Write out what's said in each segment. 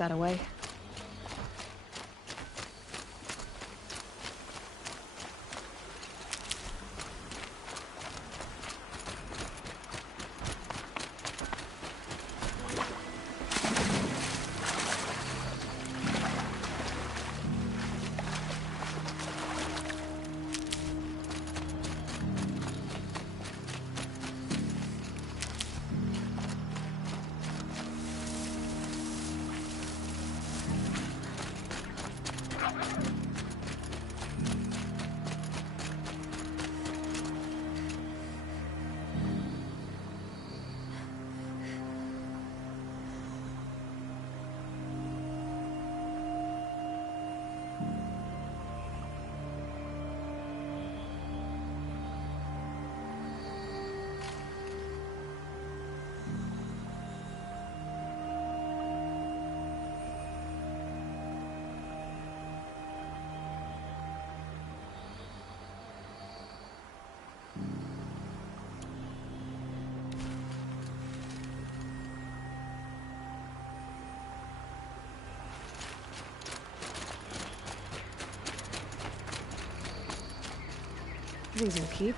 that away. These will keep.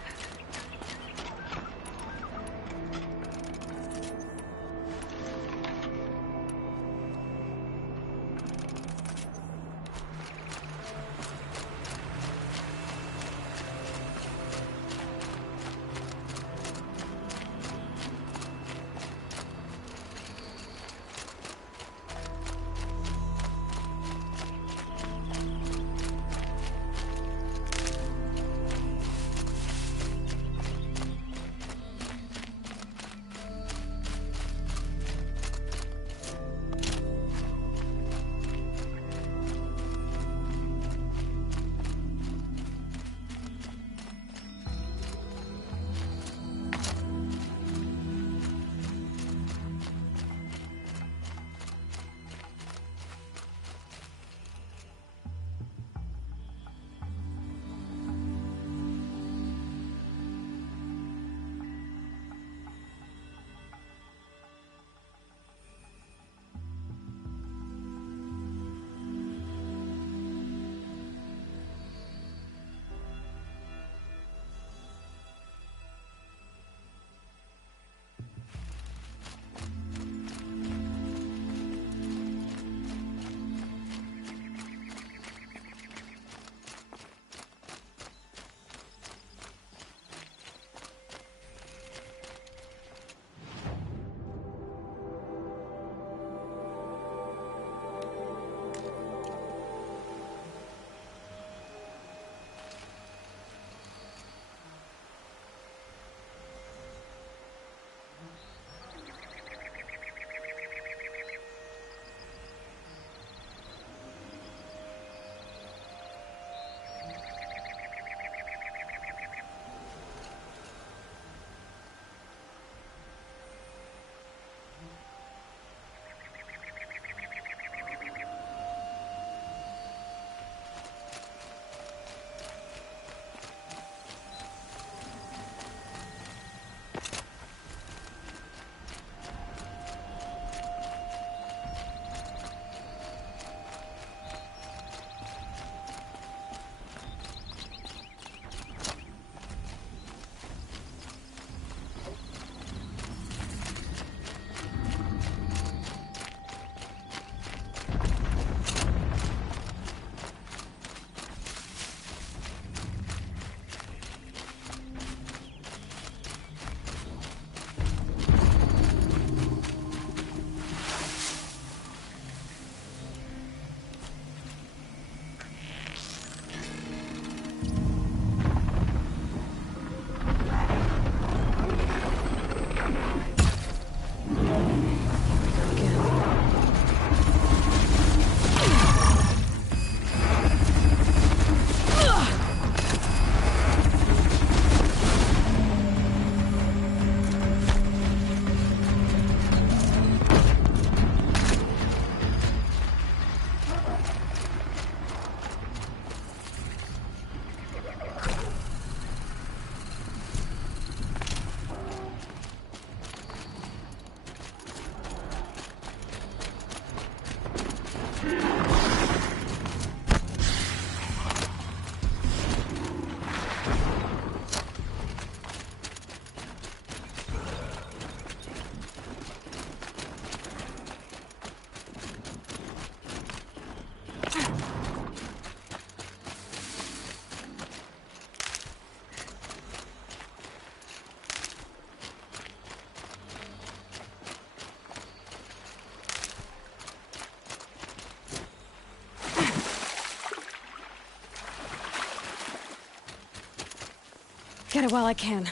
Get it while I can.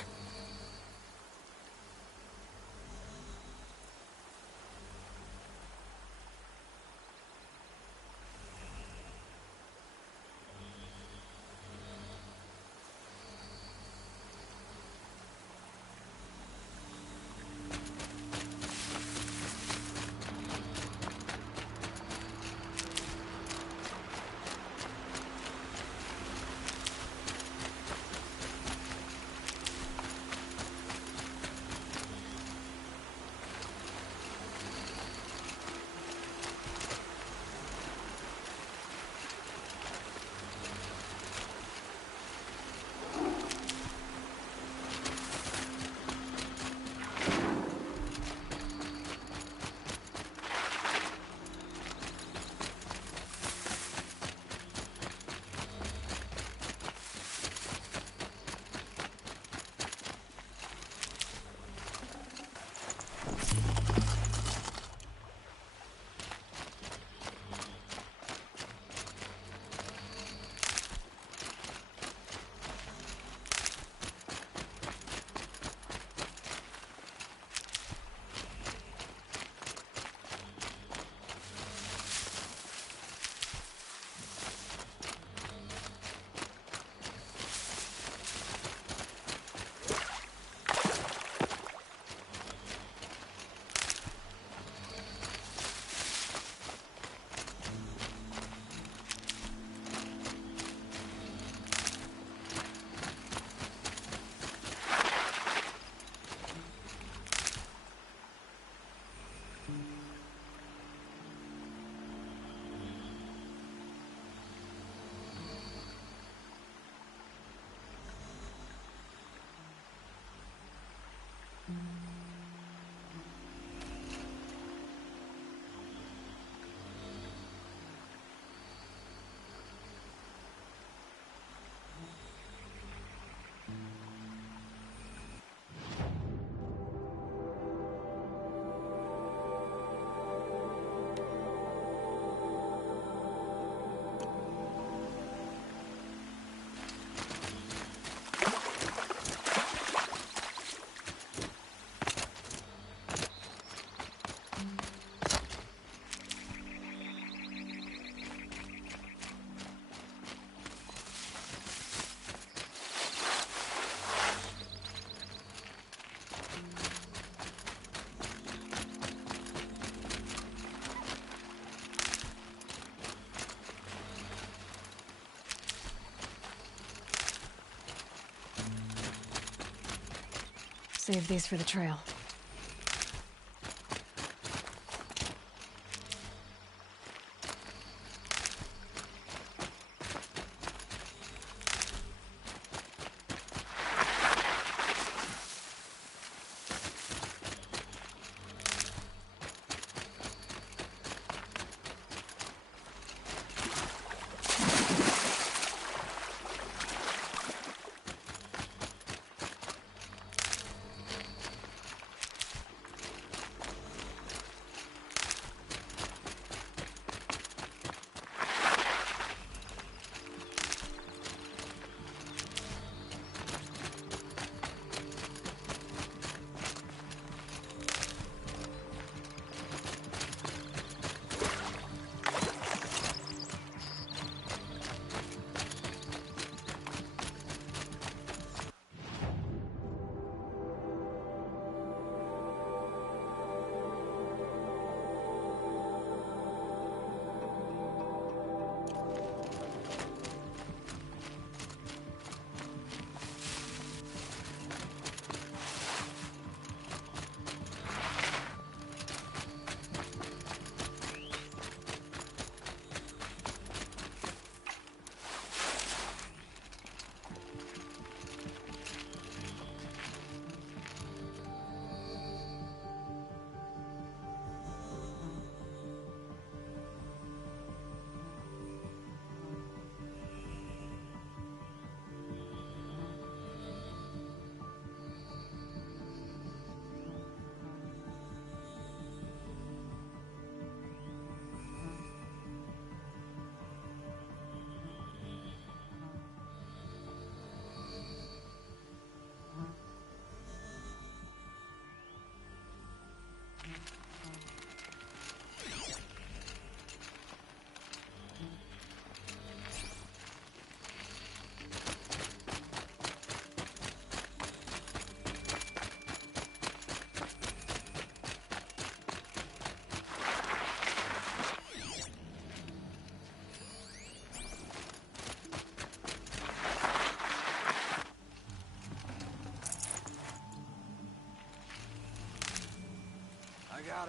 Save these for the trail.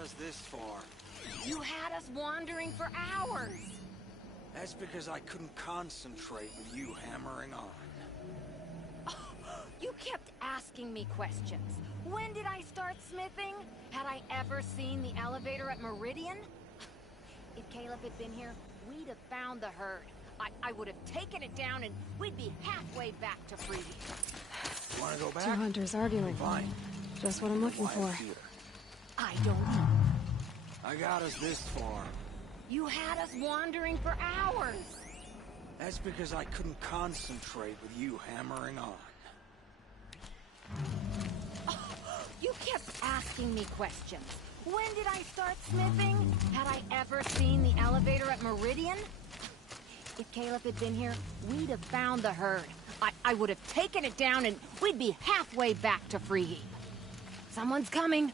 us this far? You had us wandering for hours. That's because I couldn't concentrate with you hammering on. You kept asking me questions. When did I start smithing? Had I ever seen the elevator at Meridian? If Caleb had been here, we'd have found the herd. I would have taken it down and we'd be halfway back to Freedom. You wanna go back? Two hunters arguing. Fine. Just what I'm looking for. I don't know. I got us this far. You had us wandering for hours. That's because I couldn't concentrate with you hammering on. You kept asking me questions. When did I start smithing? Had I ever seen the elevator at Meridian? If Caleb had been here, we'd have found the herd. I would have taken it down and we'd be halfway back to Freeheap. Someone's coming.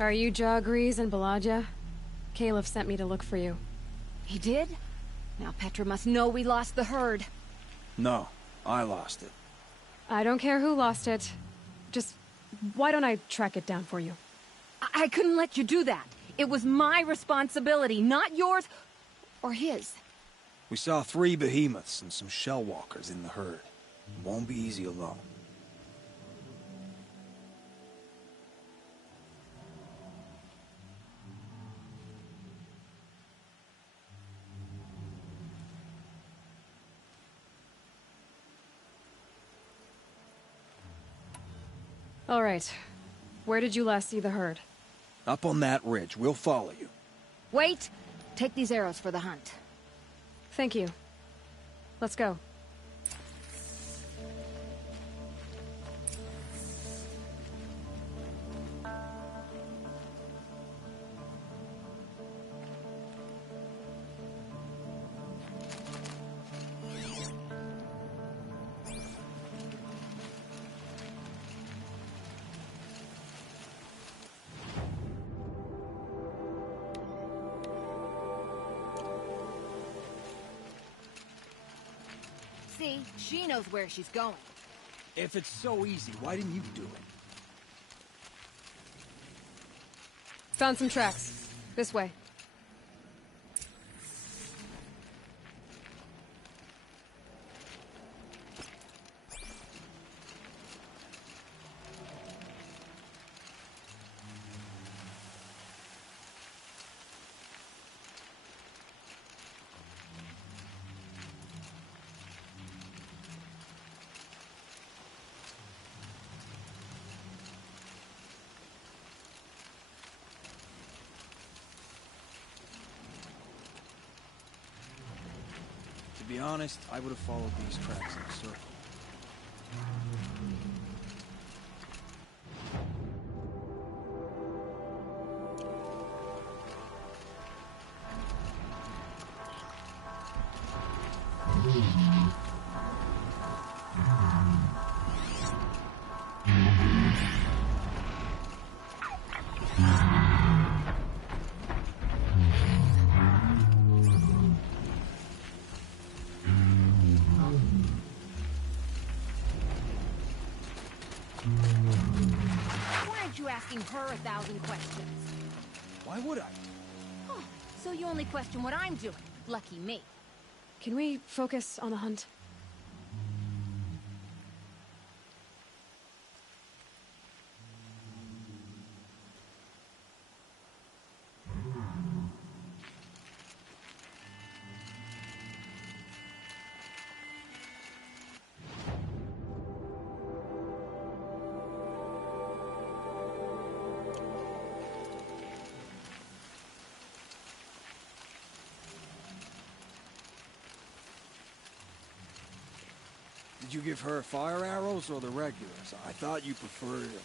Are you Jagrees and Balaja? Caleb sent me to look for you. He did? Now Petra must know we lost the herd. No, I lost it. I don't care who lost it. Just, why don't I track it down for you? I couldn't let you do that. It was my responsibility, not yours or his. We saw 3 behemoths and some shell walkers in the herd. It won't be easy alone. All right. Where did you last see the herd? Up on that ridge. We'll follow you. Wait! Take these arrows for the hunt. Thank you. Let's go. See, she knows where she's going. If it's so easy, why didn't you do it? Found some tracks. This way. To be honest, I would have followed these tracks in a circle. Why aren't you asking her 1,000 questions? Why would I? Oh, so you only question what I'm doing. Lucky me. Can we focus on the hunt? Did you give her fire arrows or the regulars? I thought you preferred them.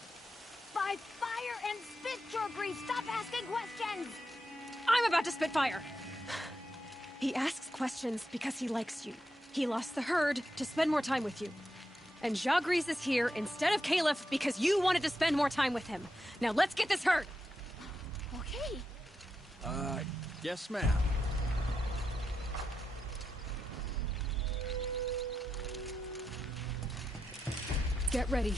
By fire and spit your grief! Stop asking questions! I'm about to spit fire! He asks questions because he likes you. He lost the herd to spend more time with you. And Jagrees is here instead of Caliph because you wanted to spend more time with him. Now let's get this herd! Okay. Yes, ma'am. Get ready.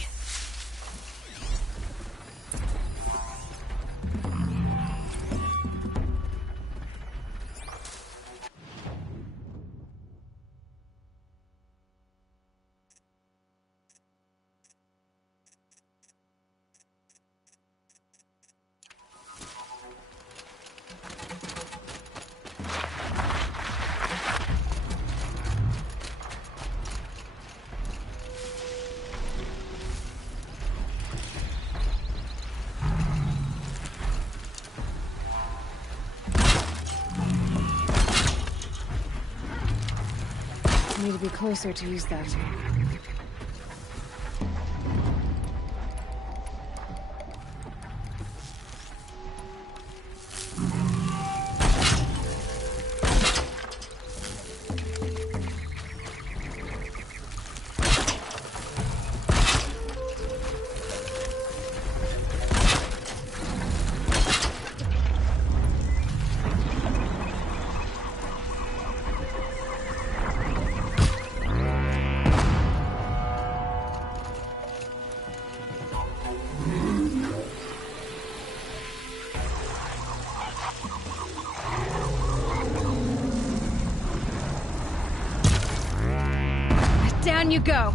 Need to be closer to use that. Down you go!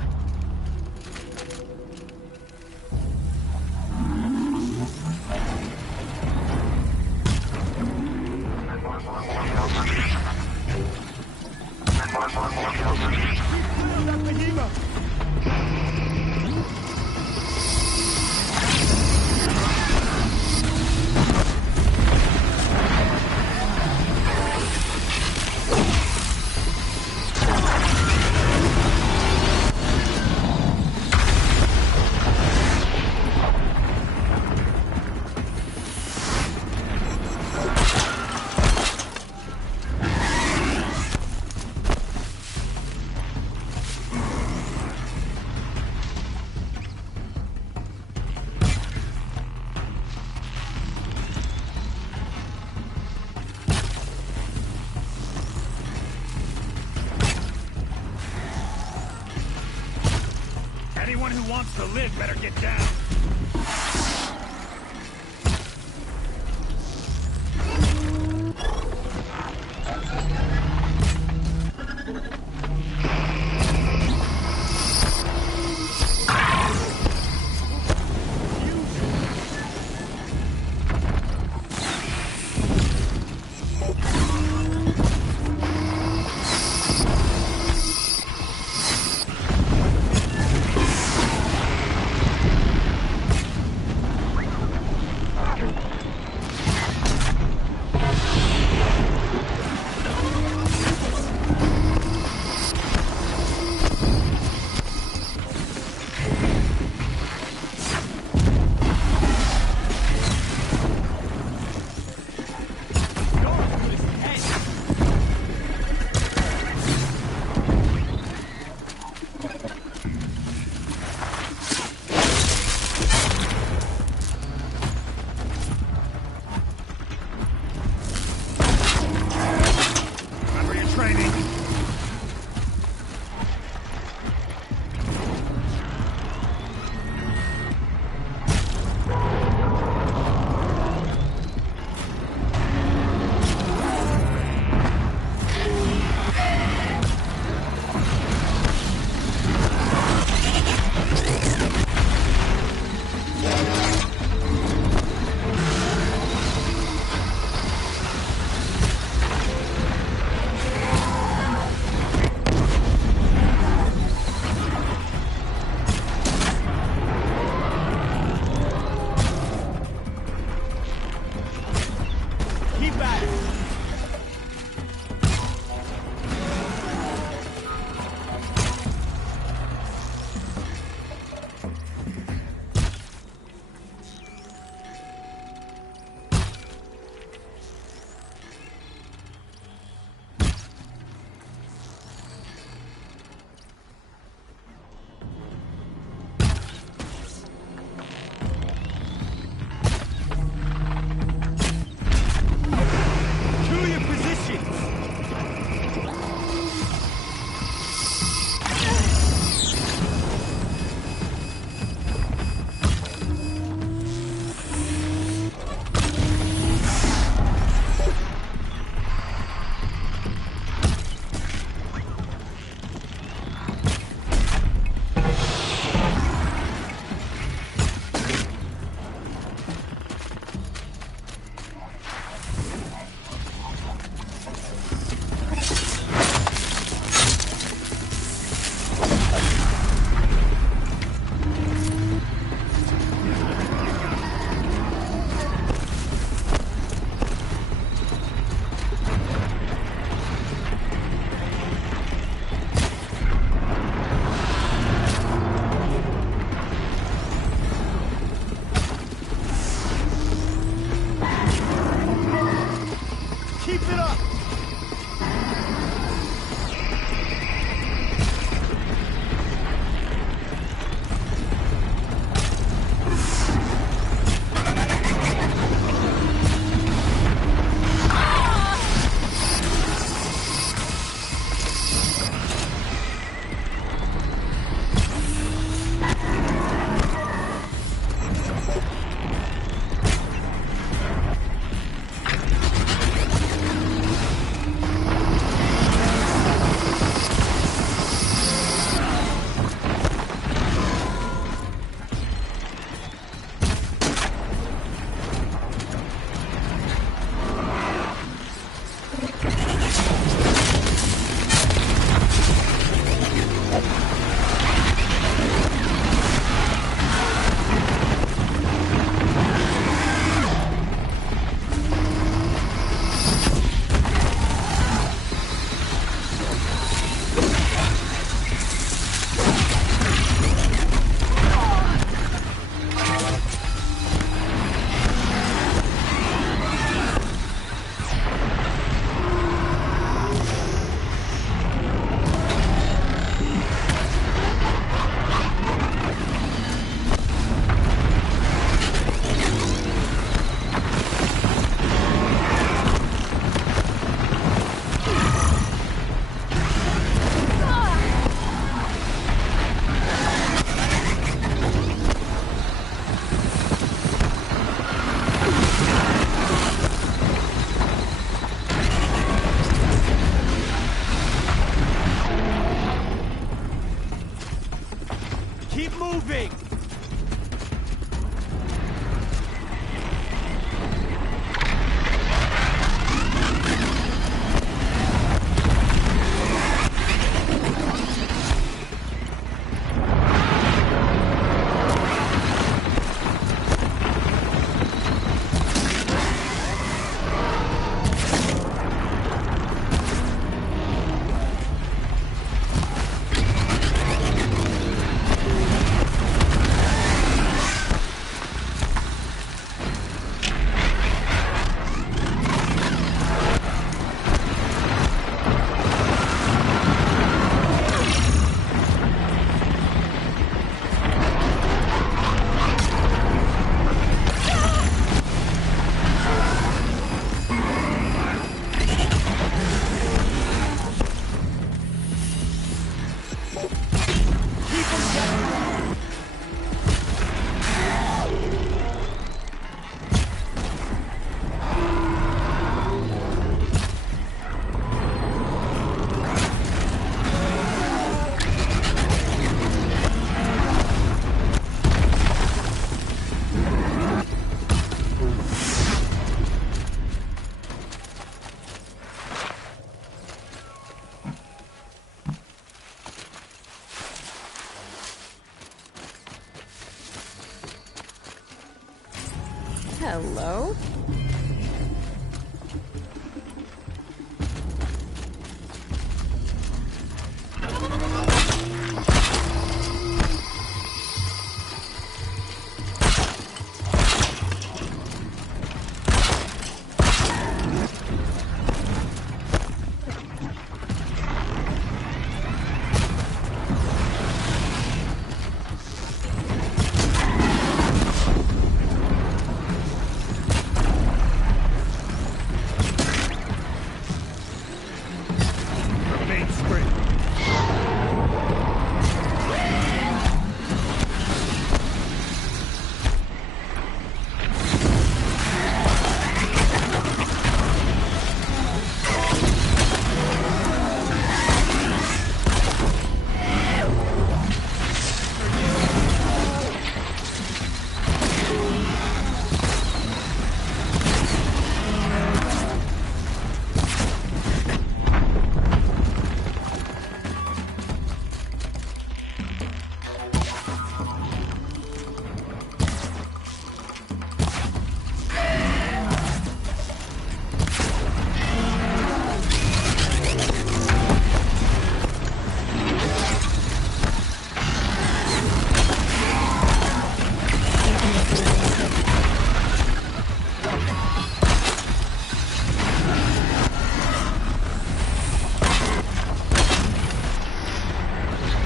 Anyone who wants to live better get down. Keep moving! Hello? Remain sprint.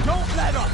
Don't let up!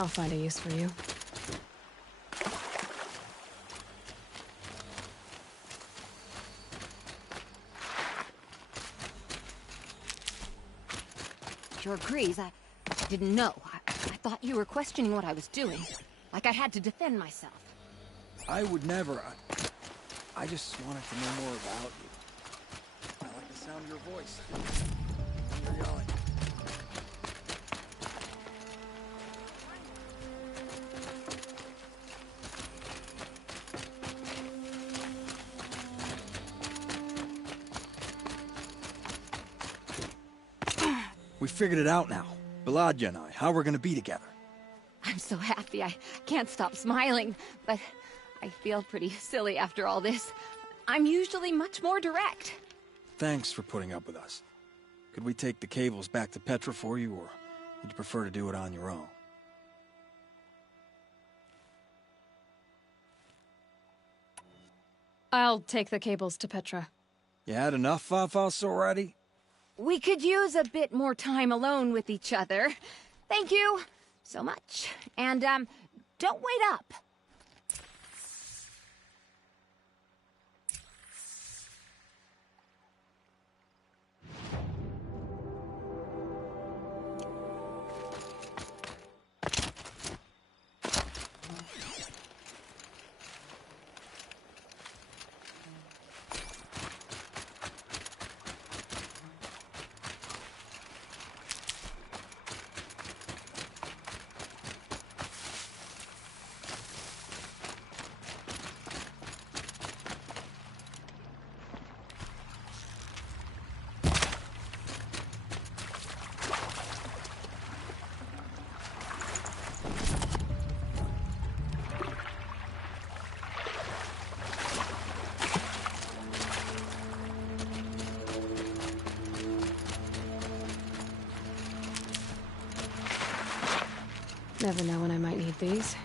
I'll find a use for you. Sure agrees. I didn't know. I thought you were questioning what I was doing. Like I had to defend myself. I would never. I just wanted to know more about you. I like the sound of your voice. When you're yelling. We figured it out now. Baladia and I, how we're gonna be together. I'm so happy. I can't stop smiling, but I feel pretty silly after all this. I'm usually much more direct. Thanks for putting up with us. Could we take the cables back to Petra for you, or would you prefer to do it on your own? I'll take the cables to Petra. You had enough Fafos already? We could use a bit more time alone with each other. Thank you so much. And, don't wait up. Never know when I might need these.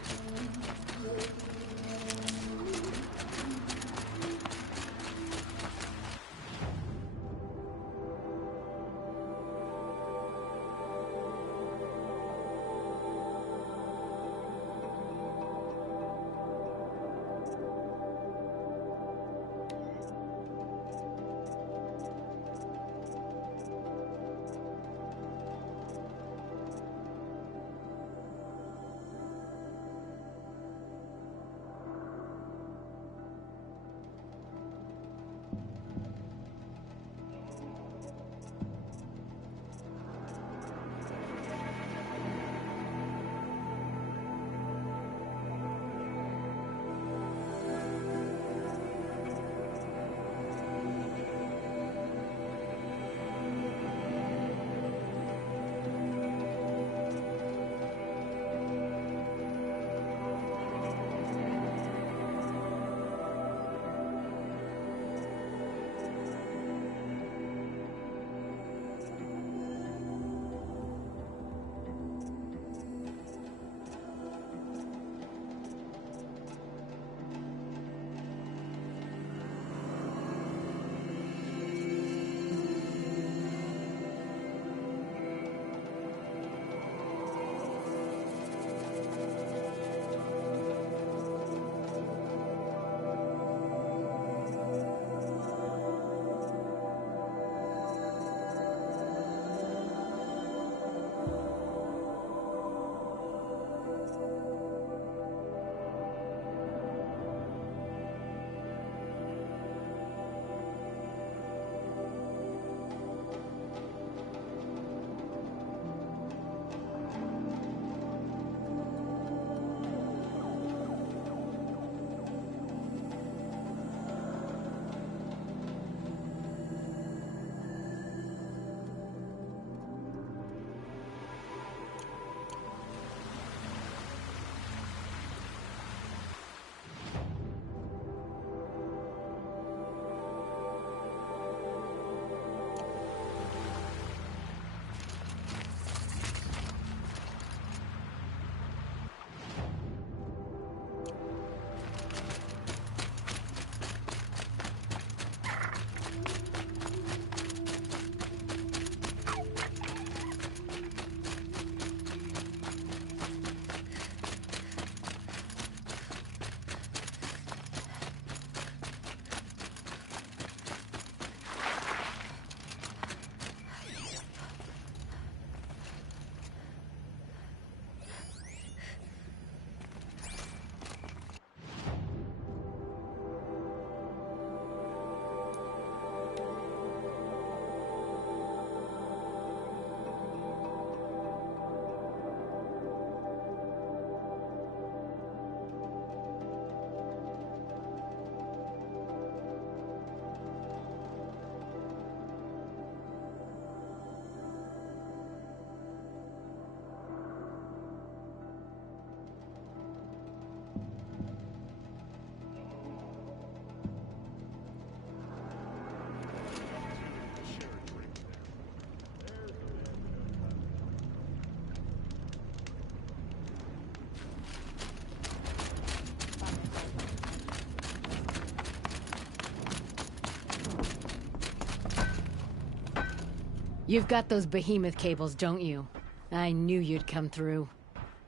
You've got those behemoth cables, don't you? I knew you'd come through.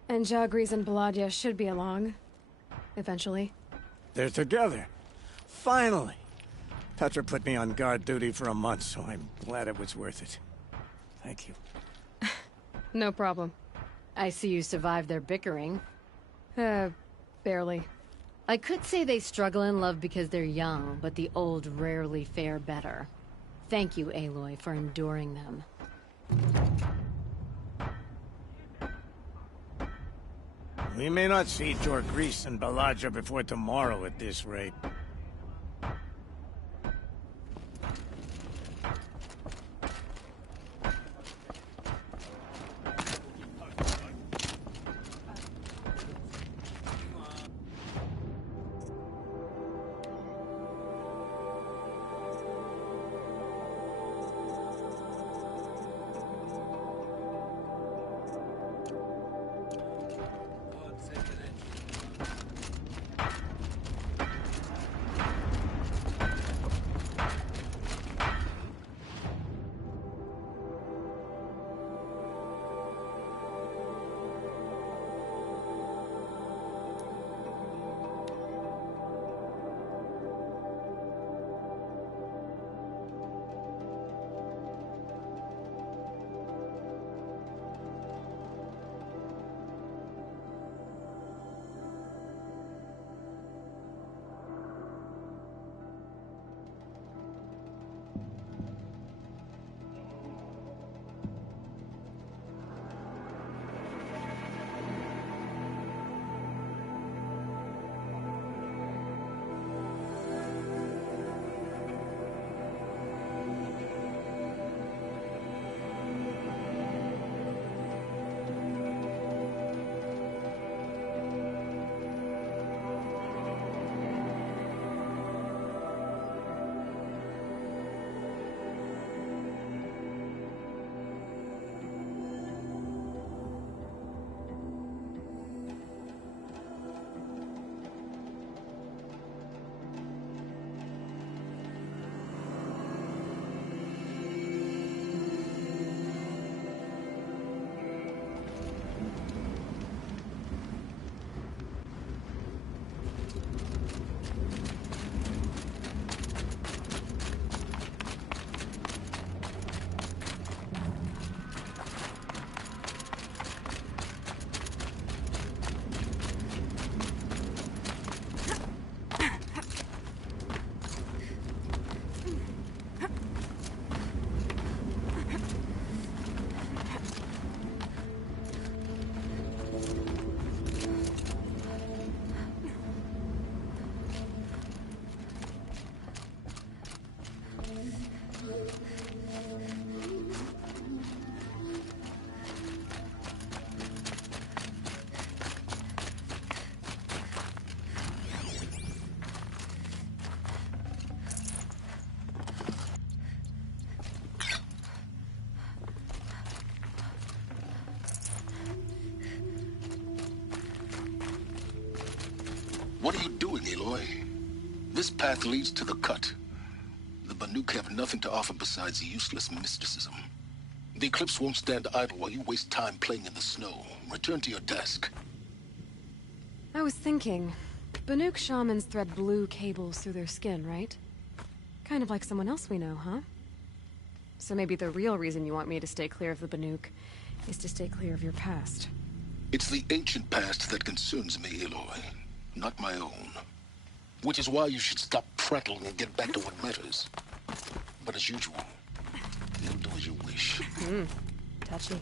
And Jagris and Baladia should be along. Eventually. They're together. Finally! Petra put me on guard duty for a month, so I'm glad it was worth it. Thank you. No problem. I see you survived their bickering. Barely. I could say they struggle in love because they're young, but the old rarely fare better. Thank you, Aloy, for enduring them. We may not see Jorgris and Balaja before tomorrow at this rate. What are you doing, Aloy? This path leads to the cut. The Banuk have nothing to offer besides useless mysticism. The Eclipse won't stand idle while you waste time playing in the snow. Return to your desk. I was thinking, Banuk shamans thread blue cables through their skin, right? Kind of like someone else we know, huh? So maybe the real reason you want me to stay clear of the Banuk is to stay clear of your past. It's the ancient past that concerns me, Aloy, not my own. Which is why you should stop prattling and get back to what matters. But as usual, you'll do as you wish. Touchy.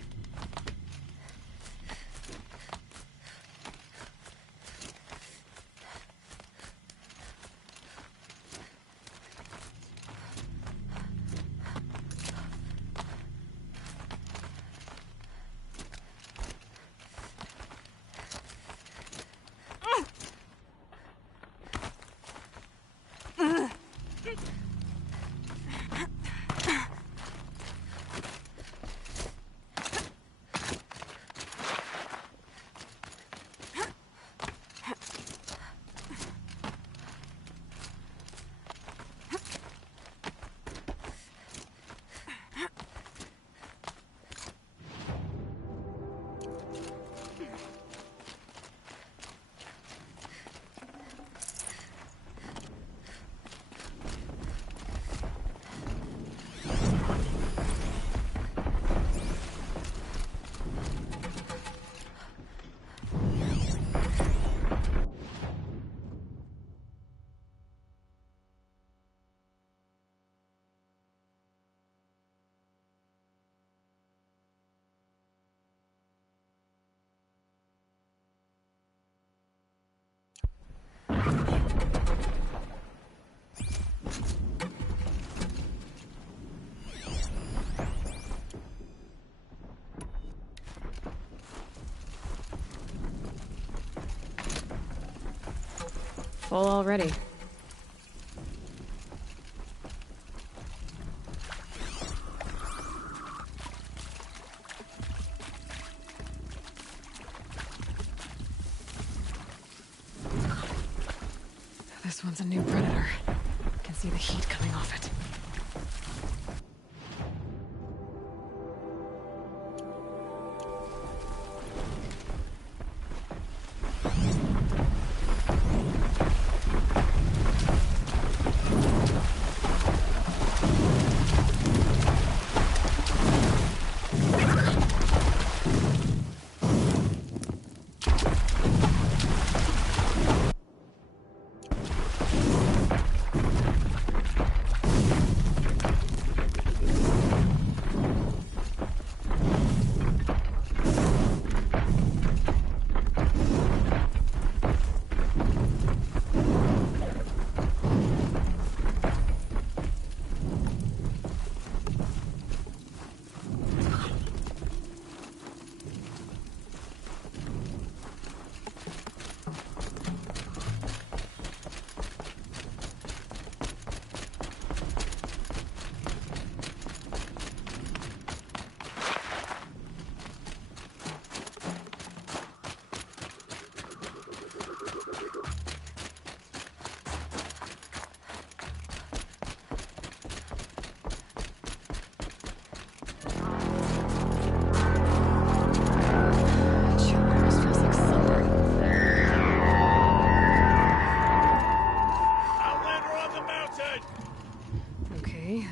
full already. This one's a new predator. Can see the heat coming off it.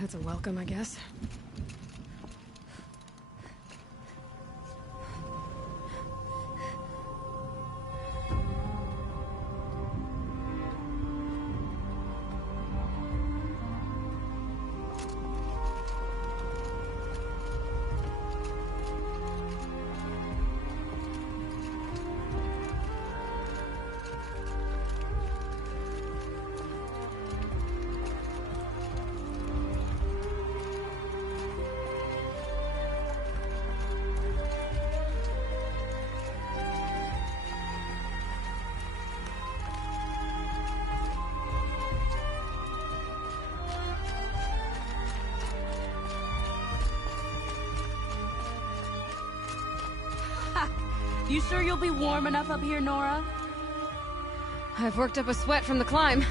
That's a welcome, I guess. You sure you'll be warm enough up here, Nora? I've worked up a sweat from the climb.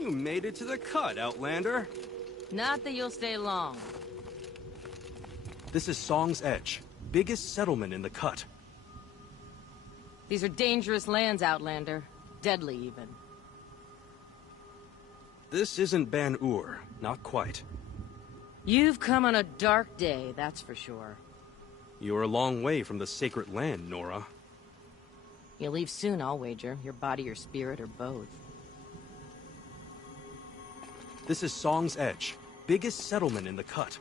You made it to the cut, Outlander. Not that you'll stay long. This is Song's Edge, biggest settlement in the cut. These are dangerous lands, Outlander. Deadly, even. This isn't Ban-Ur, not quite. You've come on a dark day, that's for sure. You're a long way from the sacred land, Nora. You'll leave soon, I'll wager. Your body or spirit, or both. This is Song's Edge, biggest settlement in the cut.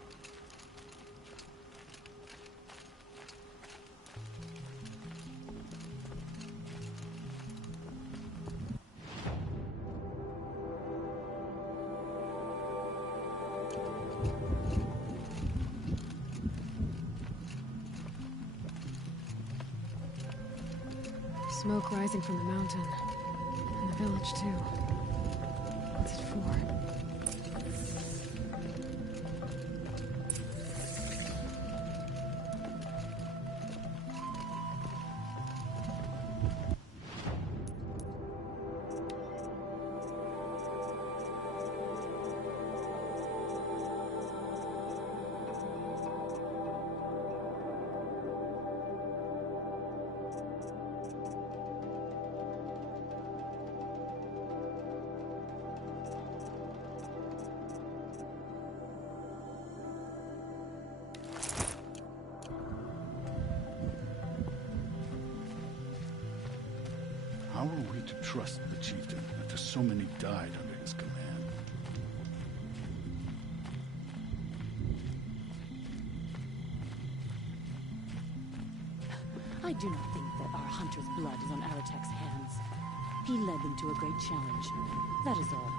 Smoke rising from the mountain. And the village, too. What's it for? are we to trust the chieftain after so many died under his command? I do not think that our hunter's blood is on Aratek's hands. He led them to a great challenge. That is all.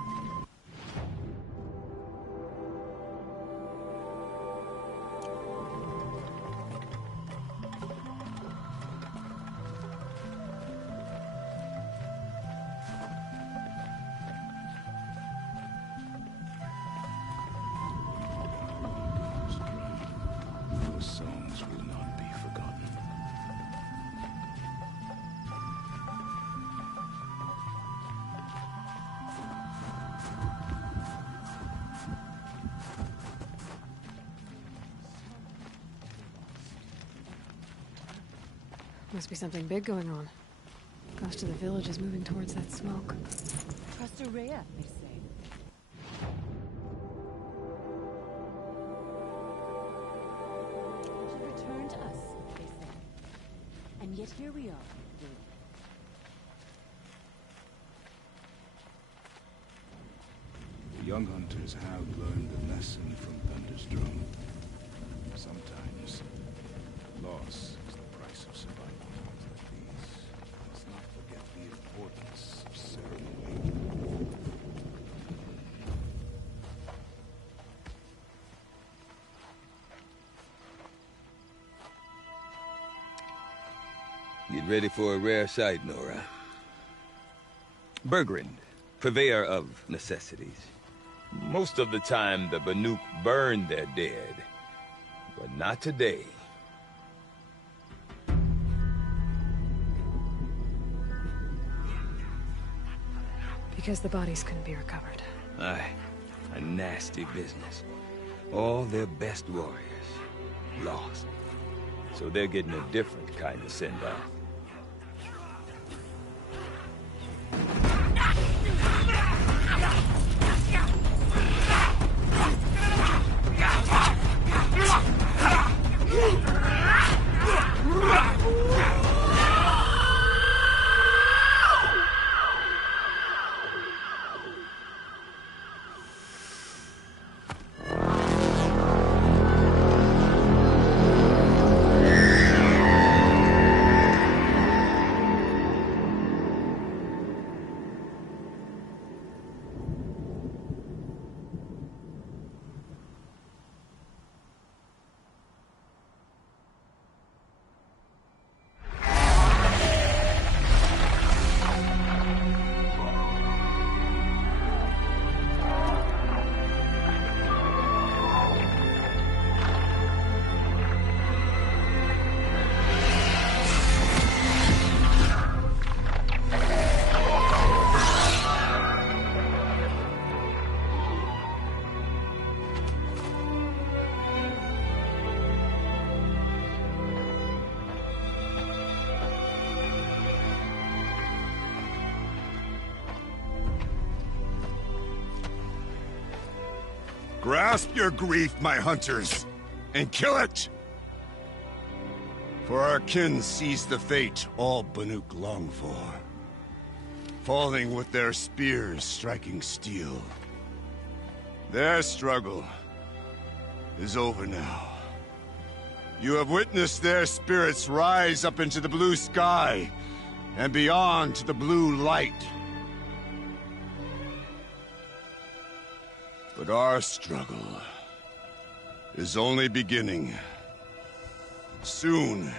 Those songs will not be forgotten. Must be something big going on. Most of the village is moving towards that smoke. Trust Urea, they say. It should return to us, they say. And yet here we are. The young hunters have learned a lesson from Thunder's drum. Sometimes, loss is the price of survival times like these. Let's not forget the importance of ceremony. Get ready for a rare sight, Nora. Bergrind, purveyor of necessities. Most of the time, the Banuk burn their dead. But not today. Because the bodies couldn't be recovered. Aye, a nasty business. All their best warriors lost. So they're getting a different kind of send-off. Grasp your grief, my hunters, and kill it! For our kin sees the fate all Banuk long for. Falling with their spears striking steel. Their struggle is over now. You have witnessed their spirits rise up into the blue sky, and beyond to the blue light. But our struggle is only beginning. Soon,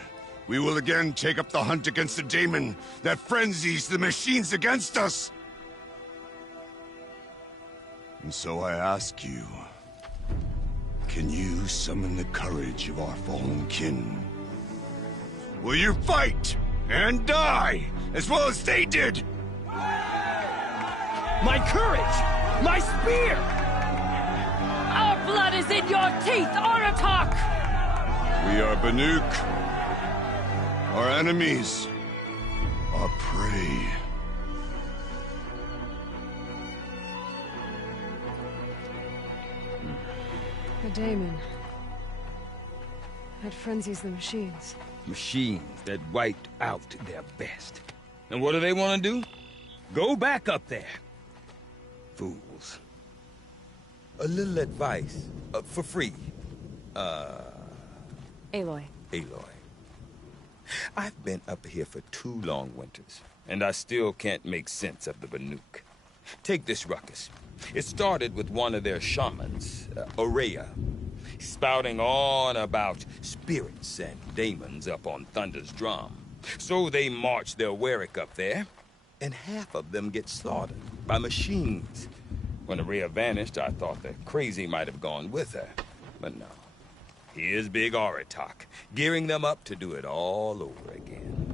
we will again take up the hunt against the daemon that frenzies the machines against us. And so I ask you, can you summon the courage of our fallen kin? Will you fight and die as well as they did? My courage! My spear! Our blood is in your teeth, Aratak! We are Banuk. Our enemies are prey. The daemon. That frenzies the machines. Machines that wiped out their best. And what do they want to do? Go back up there. Fools. A little advice, for free. Aloy. Aloy. I've been up here for 2 long winters, and I still can't make sense of the Banuk. Take this ruckus. It started with one of their shamans, Aurea, spouting on about spirits and demons up on Thunder's drum. So they march their Warwick up there, and half of them get slaughtered by machines. When Aurea vanished, I thought the crazy might have gone with her, but no. Here's Big Aratak, gearing them up to do it all over again.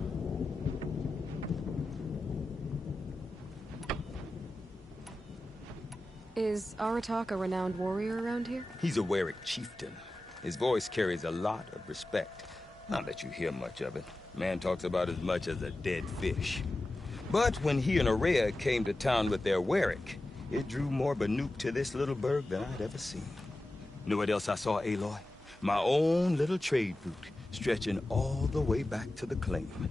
Is Aratak a renowned warrior around here? He's a Warwick chieftain. His voice carries a lot of respect. Not that you hear much of it. Man talks about as much as a dead fish. But when he and Aurea came to town with their Warwick, it drew more Banuk to this little burg than I'd ever seen. Know what else I saw, Aloy? My own little trade route, stretching all the way back to the claim.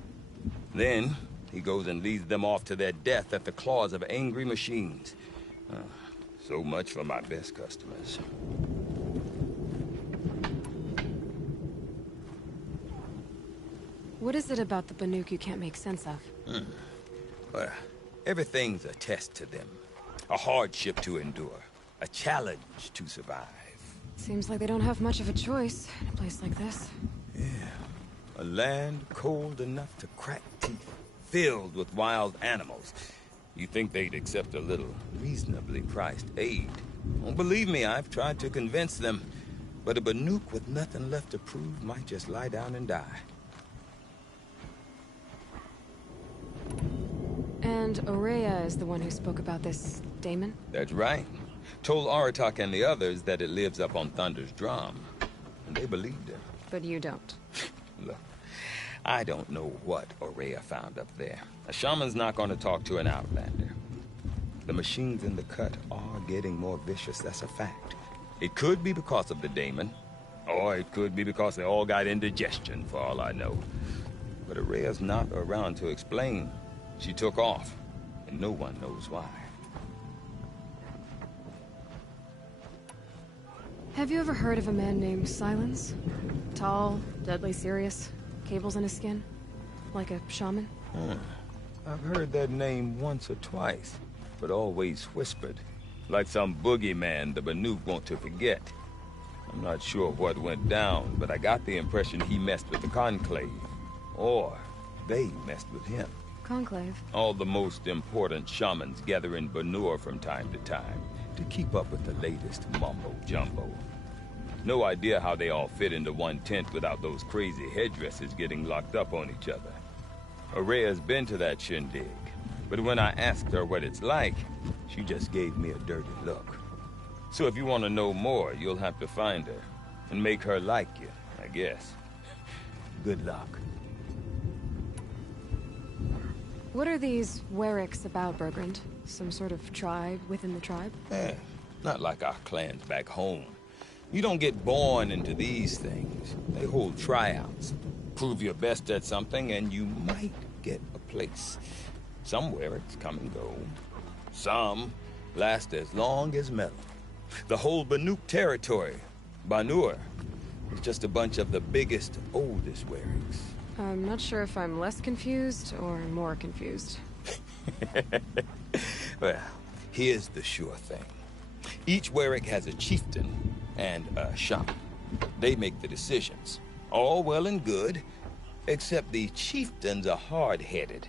Then, he goes and leads them off to their death at the claws of angry machines. So much for my best customers. What is it about the Banuk you can't make sense of? Well, everything's a test to them. A hardship to endure. A challenge to survive. Seems like they don't have much of a choice in a place like this. Yeah. A land cold enough to crack teeth, filled with wild animals. You think they'd accept a little reasonably priced aid. Well, believe me, I've tried to convince them. But a Banuk with nothing left to prove might just lie down and die. And Aurea is the one who spoke about this daemon? That's right. Told Aratak and the others that it lives up on Thunder's drum. And they believed him. But you don't. Look, I don't know what Aurea found up there. A shaman's not going to talk to an outlander. The machines in the cut are getting more vicious, that's a fact. It could be because of the daemon, or it could be because they all got indigestion, for all I know. But Aurea's not around to explain. She took off, and no one knows why. Have you ever heard of a man named Silence? Tall, deadly serious, cables in his skin, like a shaman? I've heard that name once or twice, but always whispered, like some boogeyman the Banuk want to forget. I'm not sure what went down, but I got the impression he messed with the Conclave, or they messed with him. Conclave? All the most important shamans gather in Banur from time to time to keep up with the latest mumbo-jumbo. No idea how they all fit into one tent without those crazy headdresses getting locked up on each other. Aurea's been to that shindig, but when I asked her what it's like, she just gave me a dirty look. So if you want to know more, you'll have to find her and make her like you, I guess. Good luck. What are these Warwicks about, Bergrand? Some sort of tribe within the tribe? Not like our clans back home. You don't get born into these things. They hold tryouts. Prove your best at something and you might get a place. Some Warwicks come and go. Some last as long as metal. The whole Banuk territory, Banur, is just a bunch of the biggest, oldest Warwicks. I'm not sure if I'm less confused or more confused. Well, here's the sure thing. Each Warwick has a chieftain and a shaman. They make the decisions. All well and good, except the chieftains are hard-headed,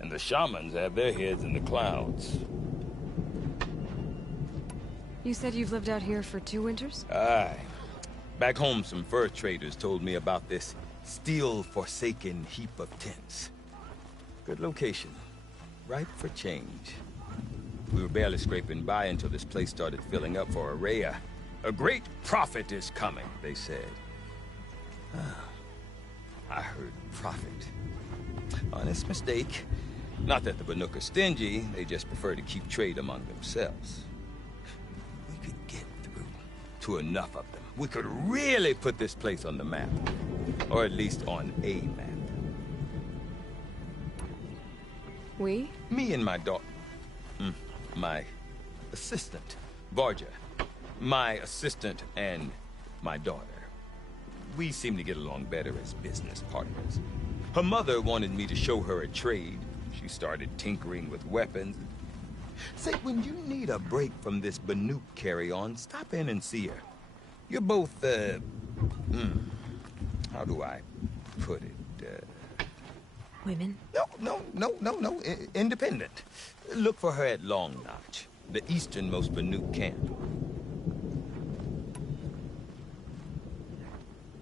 and the shamans have their heads in the clouds. You said you've lived out here for 2 winters? Aye. Back home, some fur traders told me about this steel-forsaken heap of tents. Good location. Ripe for change. We were barely scraping by until this place started filling up for Aurea. A great prophet is coming, they said. I heard prophet. Honest mistake. Not that the Banuk are stingy, they just prefer to keep trade among themselves. We could get through to enough of them. We could really put this place on the map. Or at least on a map. We? Me and my daughter. My assistant, Varja. My assistant and my daughter. We seem to get along better as business partners. Her mother wanted me to show her a trade. She started tinkering with weapons. Say, when you need a break from this Banuk carry-on, stop in and see her. You're both, how do I put it? Women? No. Independent. Look for her at Long Notch, the easternmost Banuk camp.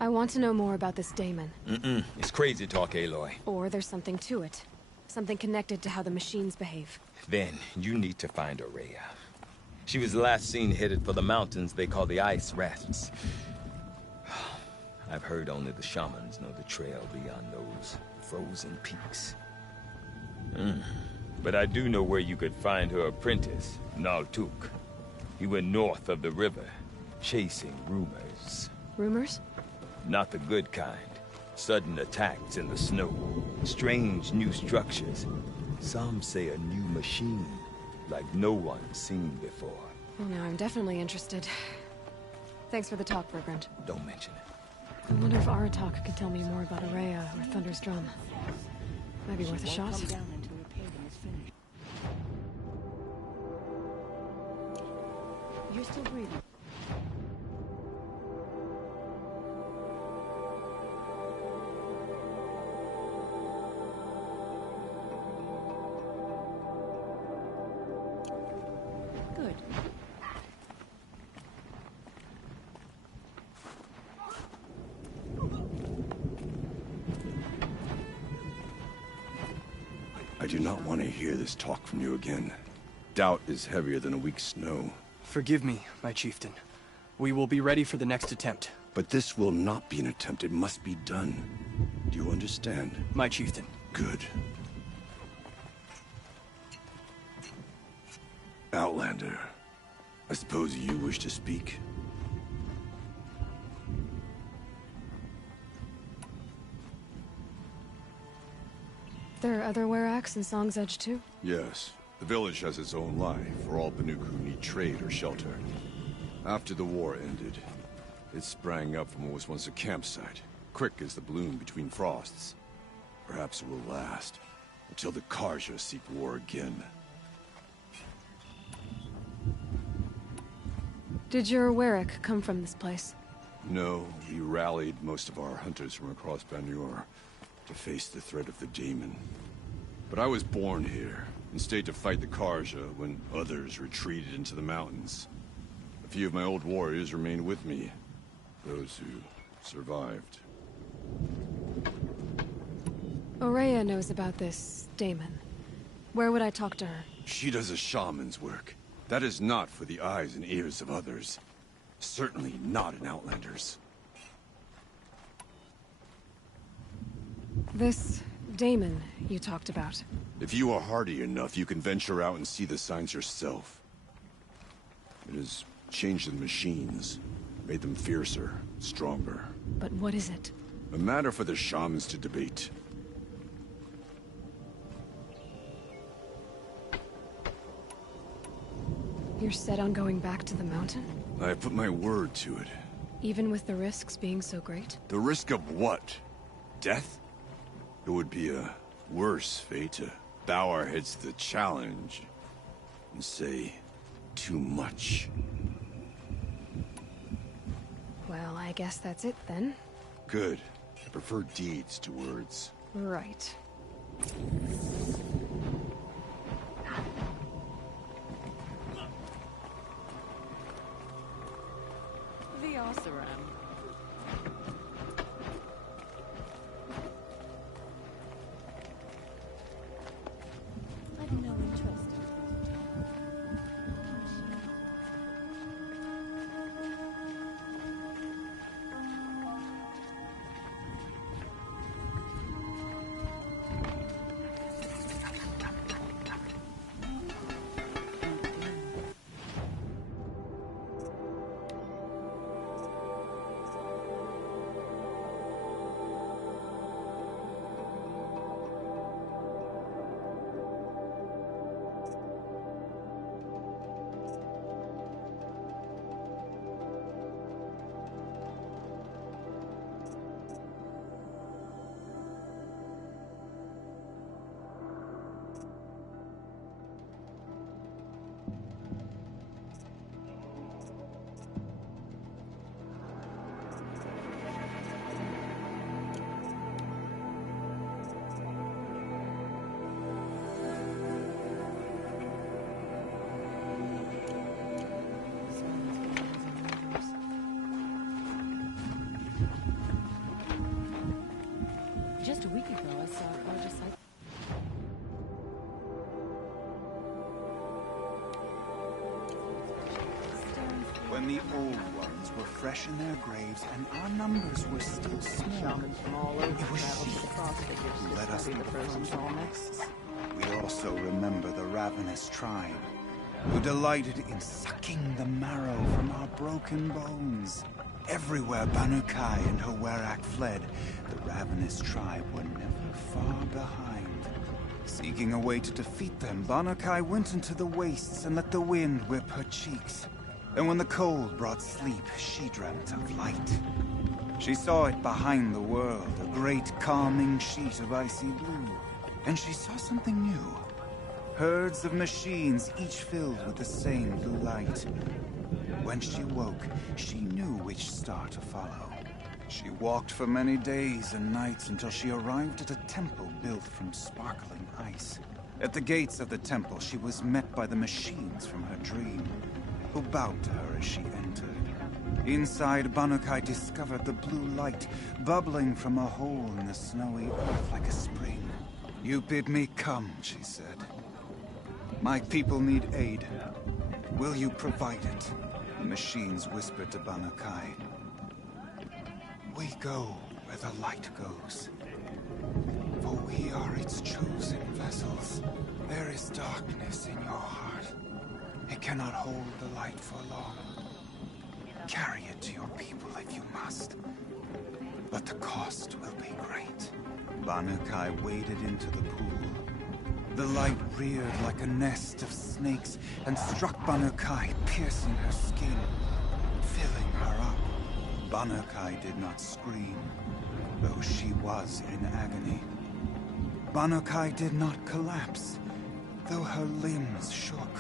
I want to know more about this Damon. It's crazy talk, Aloy. Or there's something to it. Something connected to how the machines behave. Then you need to find Aurea. She was last seen headed for the mountains they call the Ice Rasps. I've heard only the shamans know the trail beyond those frozen peaks. But I do know where you could find her apprentice, Naltuk. He went north of the river, chasing rumors. Rumors? Not the good kind. Sudden attacks in the snow. Strange new structures. Some say a new machine, like no one's seen before. Well, now I'm definitely interested. Thanks for the talk, Bergrand. Don't mention it. I wonder if Aratak could tell me more about Aurea or Thunder's drum. Might be worth a shot. Come down until repairing is finished. You're still breathing. Good. I do not want to hear this talk from you again. Doubt is heavier than a week's snow. Forgive me, my chieftain. We will be ready for the next attempt. But this will not be an attempt. It must be done. Do you understand? My chieftain. Good. Outlander, I suppose you wish to speak? There are other Weraks in Song's Edge too? Yes. The village has its own life for all Banuk who need trade or shelter. After the war ended, it sprang up from what was once a campsite, quick as the bloom between frosts. Perhaps it will last, until the Karja seek war again. Did your Werak come from this place? No, we rallied most of our hunters from across Banur to face the threat of the Daemon. But I was born here, and stayed to fight the Karja when others retreated into the mountains. A few of my old warriors remained with me, those who survived. Aurea knows about this Damon. Where would I talk to her? She does a shaman's work. That is not for the eyes and ears of others. Certainly not an Outlander's. This Damon you talked about. If you are hardy enough, you can venture out and see the signs yourself. It has changed the machines, made them fiercer, stronger. But what is it? A matter for the shamans to debate. You're set on going back to the mountain? I have put my word to it. Even with the risks being so great? The risk of what? Death? It would be a worse fate to bow our heads to the challenge and say too much. Well, I guess that's it then. Good. I prefer deeds to words. Right. The Oseram. I've no interest in when the old ones were fresh in their graves and our numbers were still small. It was she who led us through the frozen wastes. We also remember the ravenous tribe, who delighted in sucking the marrow from our broken bones. Everywhere Banu Kai and Hawerak fled, the ravenous tribe were never far behind. Seeking a way to defeat them, Banu Kai went into the wastes and let the wind whip her cheeks. And when the cold brought sleep, she dreamt of light. She saw it behind the world, a great calming sheet of icy blue. And she saw something new. Herds of machines, each filled with the same blue light. When she woke, she knew which star to follow. She walked for many days and nights until she arrived at a temple built from sparkling ice. At the gates of the temple, she was met by the machines from her dream, who bowed to her as she entered. Inside, Banu Kai discovered the blue light bubbling from a hole in the snowy earth like a spring. "You bid me come," she said. "My people need aid. Will you provide it?" The machines whispered to Banu Kai. "We go where the light goes, for we are its chosen vessels. There is darkness in your heart. It cannot hold the light for long. Carry it to your people if you must, but the cost will be great." Banu Kai waded into the pool. The light reared like a nest of snakes and struck Banu Kai, piercing her skin, filling her up. Banu Kai did not scream, though she was in agony. Banu Kai did not collapse, though her limbs shook.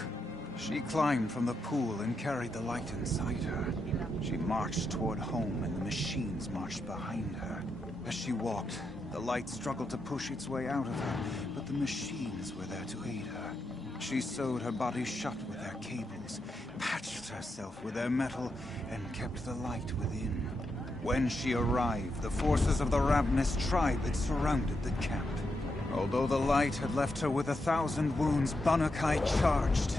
She climbed from the pool and carried the light inside her. She marched toward home, and the machines marched behind her. As she walked, the light struggled to push its way out of her, but the machines were there to aid her. She sewed her body shut with their cables, patched herself with their metal, and kept the light within. When she arrived, the forces of the ravenous tribe had surrounded the camp. Although the light had left her with 1,000 wounds, Banu Kai charged.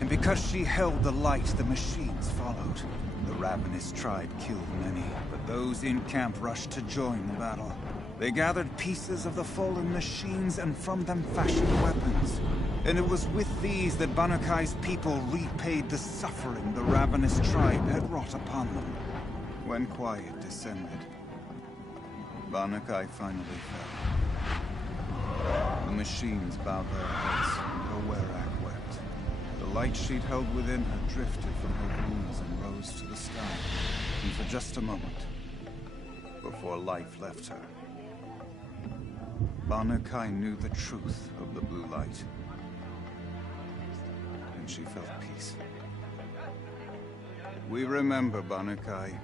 And because she held the light, the machines followed. The ravenous tribe killed many, but those in camp rushed to join the battle. They gathered pieces of the fallen machines and from them fashioned weapons. And it was with these that Banu Kai's people repaid the suffering the ravenous tribe had wrought upon them. When quiet descended, Banu Kai finally fell. The machines bowed their heads, and Hawerak wept. The light she'd held within her drifted from her wounds and rose to the sky, and for just a moment, before life left her, Banu Kai knew the truth of the blue light, and she felt peace. We remember Banu Kai,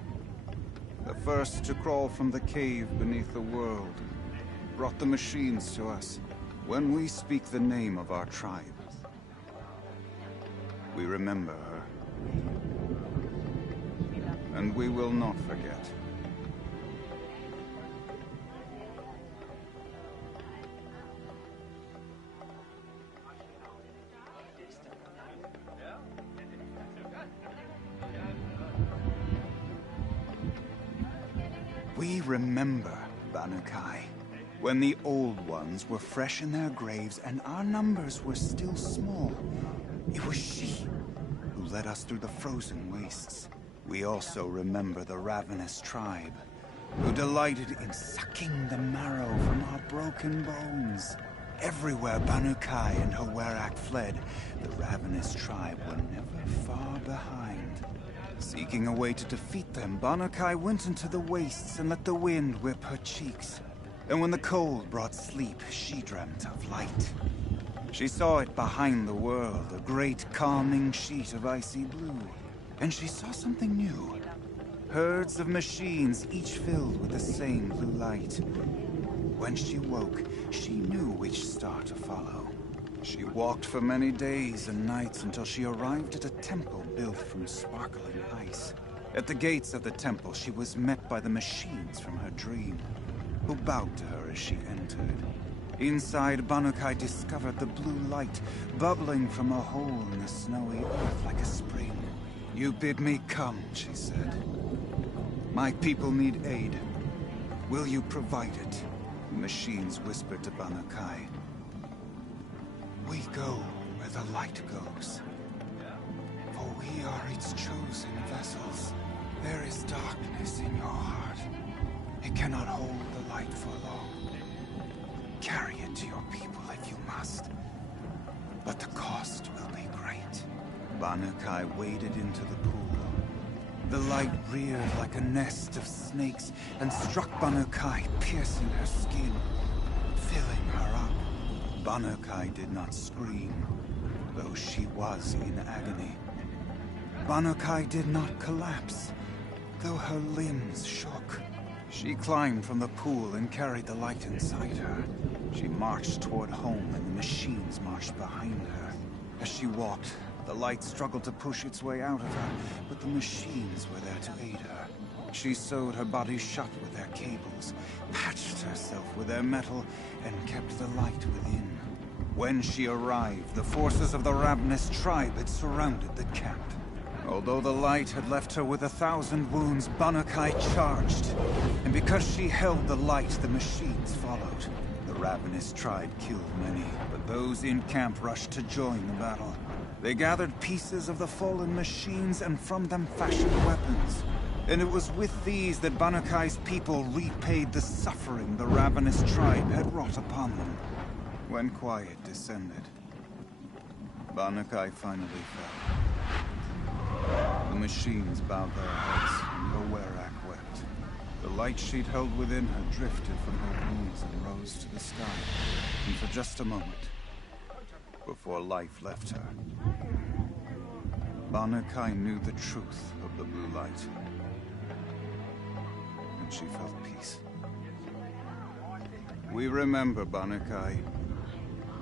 the first to crawl from the cave beneath the world, brought the machines to us. When we speak the name of our tribe, we remember her. And we will not forget. We remember Banu Kai. When the old ones were fresh in their graves and our numbers were still small, it was she who led us through the frozen wastes. We also remember the ravenous tribe, who delighted in sucking the marrow from our broken bones. Everywhere Banu Kai and Hawerak fled, the ravenous tribe were never far behind. Seeking a way to defeat them, Banu Kai went into the wastes and let the wind whip her cheeks. And when the cold brought sleep, she dreamt of light. She saw it behind the world, a great calming sheet of icy blue. And she saw something new. Herds of machines, each filled with the same blue light. When she woke, she knew which star to follow. She walked for many days and nights until she arrived at a temple built from sparkling ice. At the gates of the temple, she was met by the machines from her dream, who bowed to her as she entered. Inside, Banu Kai discovered the blue light bubbling from a hole in the snowy earth like a spring. You bid me come, she said. My people need aid. Will you provide it? The machines whispered to Banu-Kai. We go where the light goes. For we are its chosen vessels. There is darkness in your heart. It cannot hold the light for long. Carry it to your people if you must. But the cost will be great. Banu-Kai waded into the pool. The light reared like a nest of snakes and struck Banu-Kai, piercing her skin, filling her up. Banu-Kai did not scream, though she was in agony. Banu-Kai did not collapse, though her limbs shook. She climbed from the pool and carried the light inside her. She marched toward home, and the machines marched behind her. As she walked, the light struggled to push its way out of her, but the machines were there to aid her. She sewed her body shut with their cables, patched herself with their metal, and kept the light within. When she arrived, the forces of the ravenous tribe had surrounded the camp. Although the light had left her with 1,000 wounds, Banu-Kai charged. And because she held the light, the machines followed. The ravenous tribe killed many, but those in camp rushed to join the battle. They gathered pieces of the fallen machines and from them fashioned weapons. And it was with these that Banu-Kai's people repaid the suffering the ravenous tribe had wrought upon them. When quiet descended, Banu-Kai finally fell. The machines bowed their heads, and her Werak wept. The light she'd held within her drifted from her wounds and rose to the sky, and for just a moment, before life left her, Banu-Kai knew the truth of the blue light, and she felt peace. We remember Banu-Kai,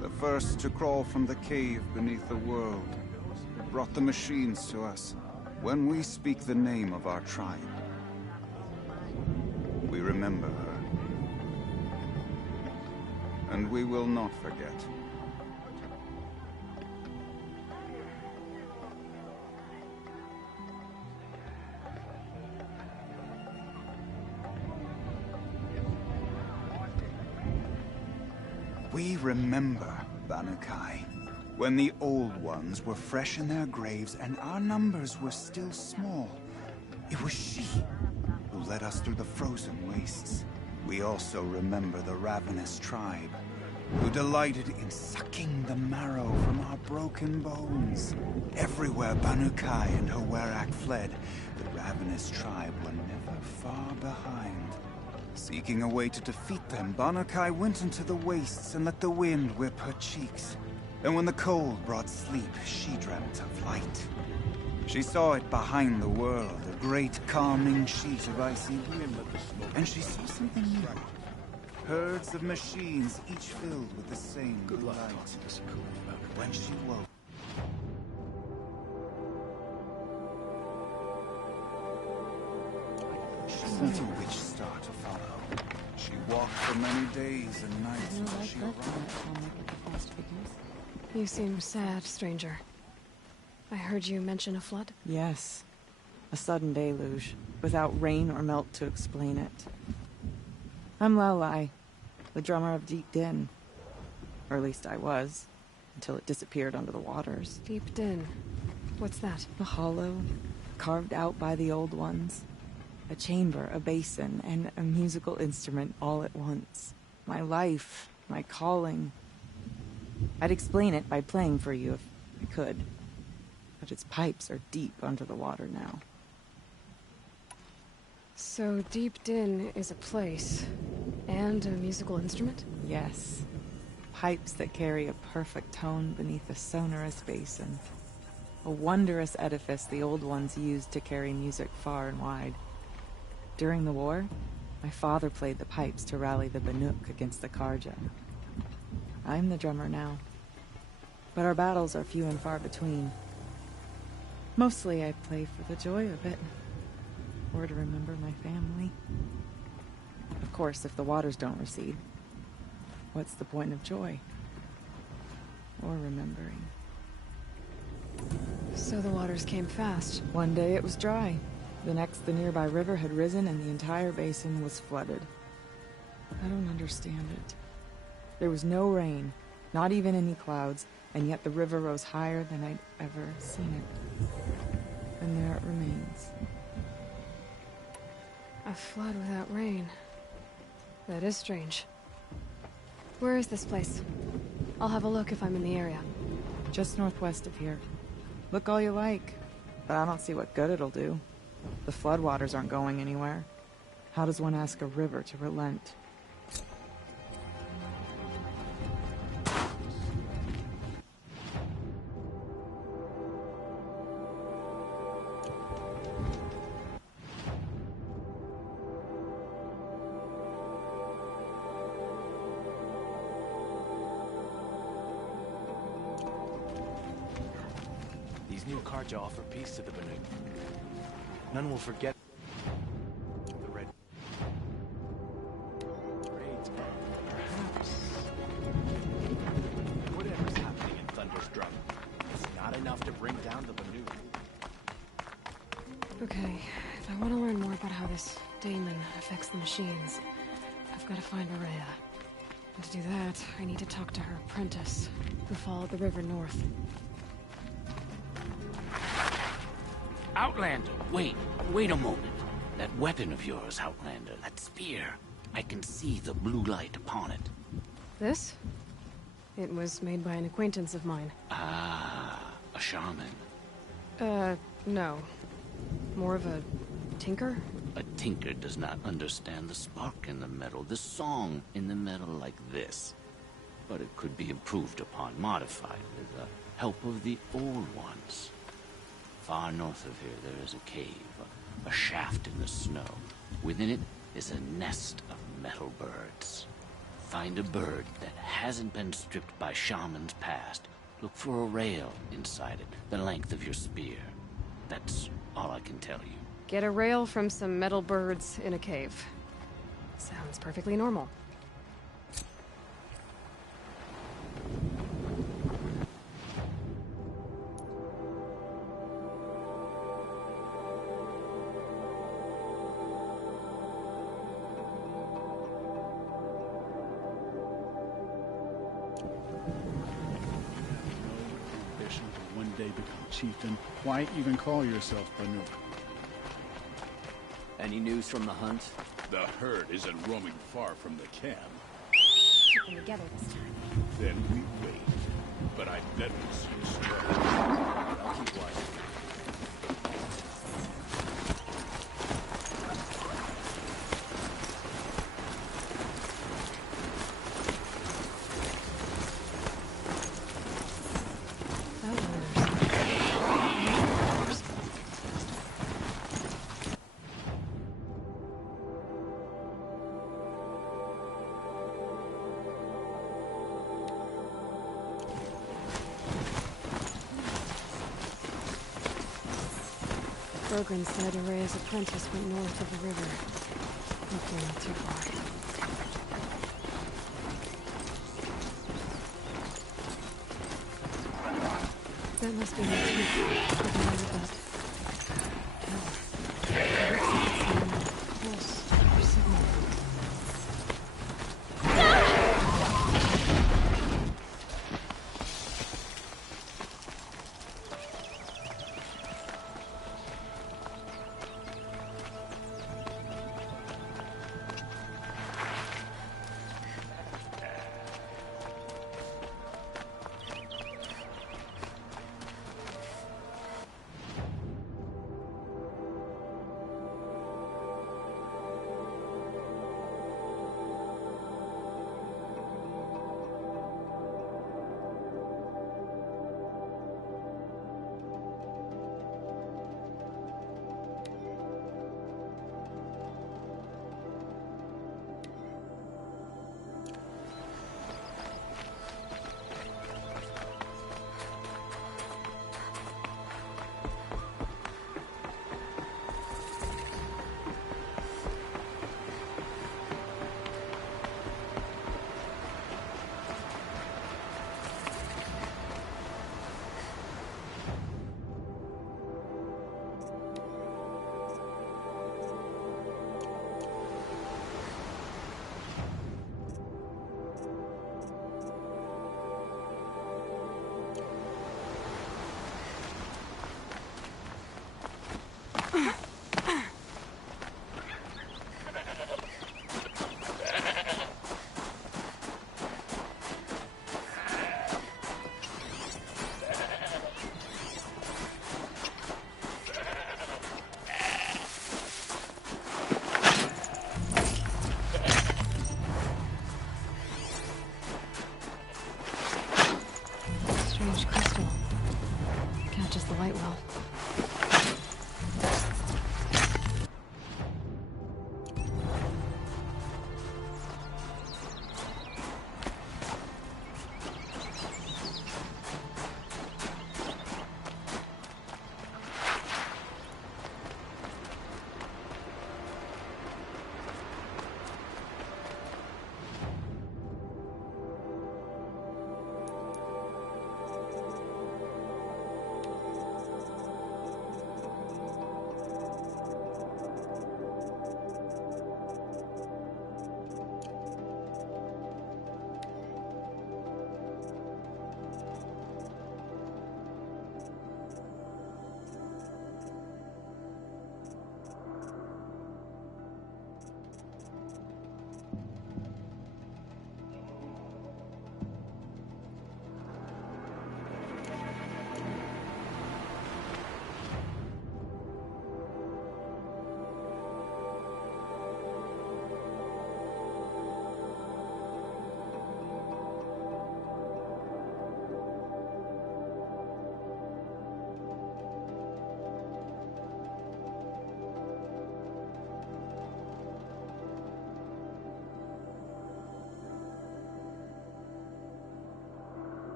the first to crawl from the cave beneath the world, brought the machines to us. When we speak the name of our tribe, we remember her. And we will not forget. We remember Banu-Kai. When the old ones were fresh in their graves and our numbers were still small, it was she who led us through the frozen wastes. We also remember the ravenous tribe, who delighted in sucking the marrow from our broken bones. Everywhere Banu-Kai and her Werak fled, the ravenous tribe were never far behind. Seeking a way to defeat them, Banu-Kai went into the wastes and let the wind whip her cheeks. And when the cold brought sleep, she dreamt of light. She saw it behind the world, a great calming sheet of icy wind. And she saw something new. Herds of machines, each filled with the same good light. When she woke, she knew which star to follow. She walked for many days and nights until she arrived. You seem sad, stranger. I heard you mention a flood? Yes. A sudden deluge, without rain or melt to explain it. I'm Lelai, the drummer of Deep Din. Or at least I was, until it disappeared under the waters. Deep Din. What's that? A hollow, carved out by the old ones. A chamber, a basin, and a musical instrument all at once. My life, my calling. I'd explain it by playing for you if I could. But its pipes are deep under the water now. So Deep Din is a place, and a musical instrument? Yes. Pipes that carry a perfect tone beneath a sonorous basin. A wondrous edifice the old ones used to carry music far and wide. During the war, my father played the pipes to rally the Banuk against the Karja. I'm the drummer now. But our battles are few and far between. Mostly I play for the joy of it. Or to remember my family. Of course, if the waters don't recede, what's the point of joy? Or remembering? So the waters came fast. One day it was dry. The next, the nearby river had risen and the entire basin was flooded. I don't understand it. There was no rain, not even any clouds, and yet the river rose higher than I'd ever seen it. And there it remains. A flood without rain. That is strange. Where is this place? I'll have a look if I'm in the area. Just northwest of here. Look all you like, but I don't see what good it'll do. The floodwaters aren't going anywhere. How does one ask a river to relent? These new carja offer peace to the Banuk. None will forget the red raids. Perhaps whatever's happening in Thunder's Drum is not enough to bring down the Banuk. Okay, if I want to learn more about how this daemon affects the machines, I've got to find Araya. And to do that, I need to talk to her apprentice, who followed the river north. Outlander, wait a moment. That weapon of yours, Outlander, that spear. I can see the blue light upon it. This? It was made by an acquaintance of mine. Ah, a shaman. No. More of a tinker? A tinker does not understand the spark in the metal, the song in the metal like this. But it could be improved upon, modified with the help of the old ones. Far north of here, there is a cave, a shaft in the snow. Within it is a nest of metal birds. Find a bird that hasn't been stripped by shamans past. Look for a rail inside it, the length of your spear. That's all I can tell you. Get a rail from some metal birds in a cave. Sounds perfectly normal. One day become chieftain. Why even call yourself Banuk? Any news from the hunt? The herd isn't roaming far from the camp. Keep them together this time. Then we wait. But I bet we'll see a strike. I'll keep watching. Brogren said Araya's apprentice went north of the river. Hopefully not too far. That must be my teeth.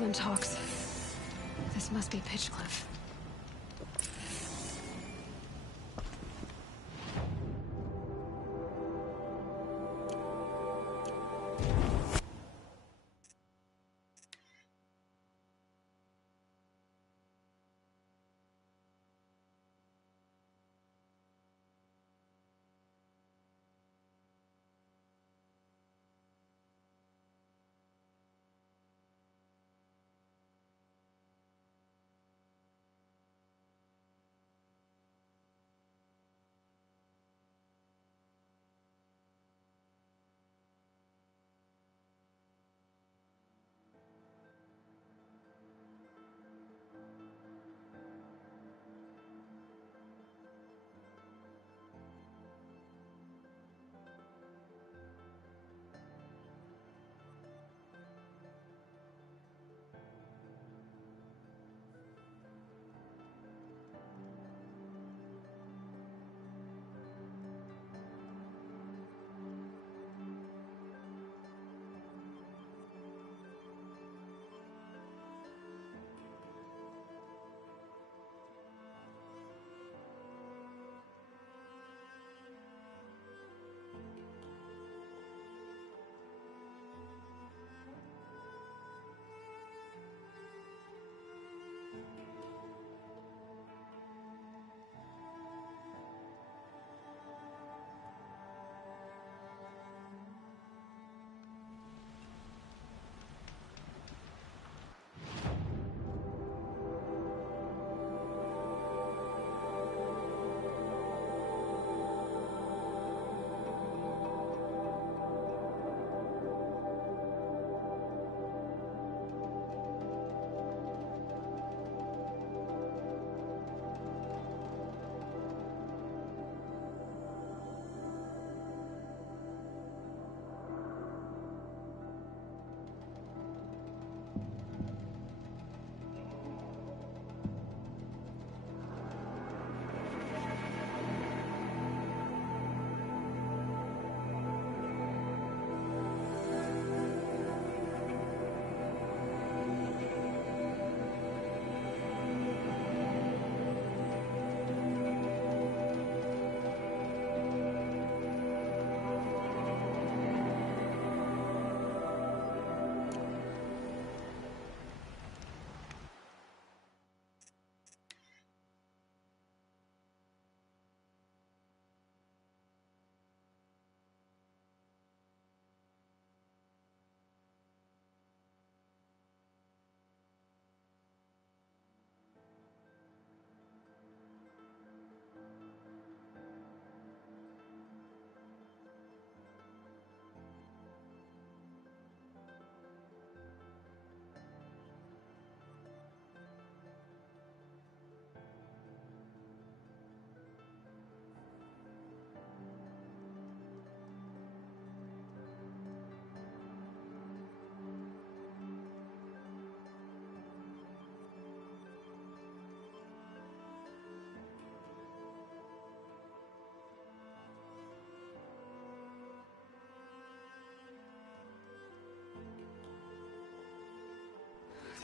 Glenn talks. This must be Pitchcliff.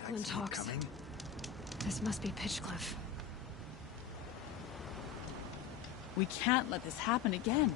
Glenn talks. This must be Pitchcliff. We can't let this happen again.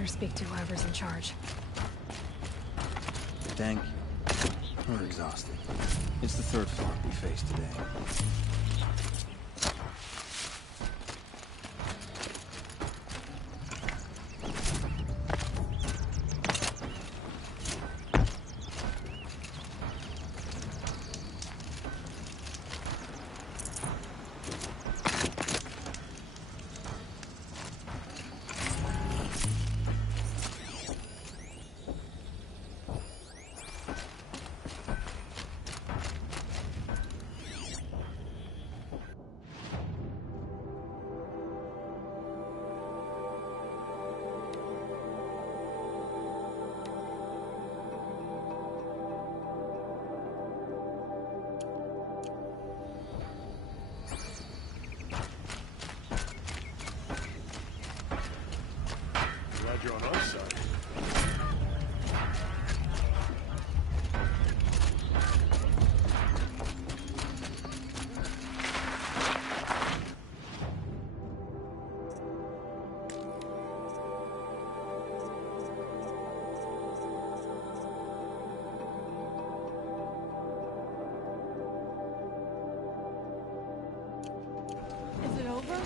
better speak to whoever's in charge. Think. We're exhausted. It's the third flock we face today. Glad you're on our side. Is it over?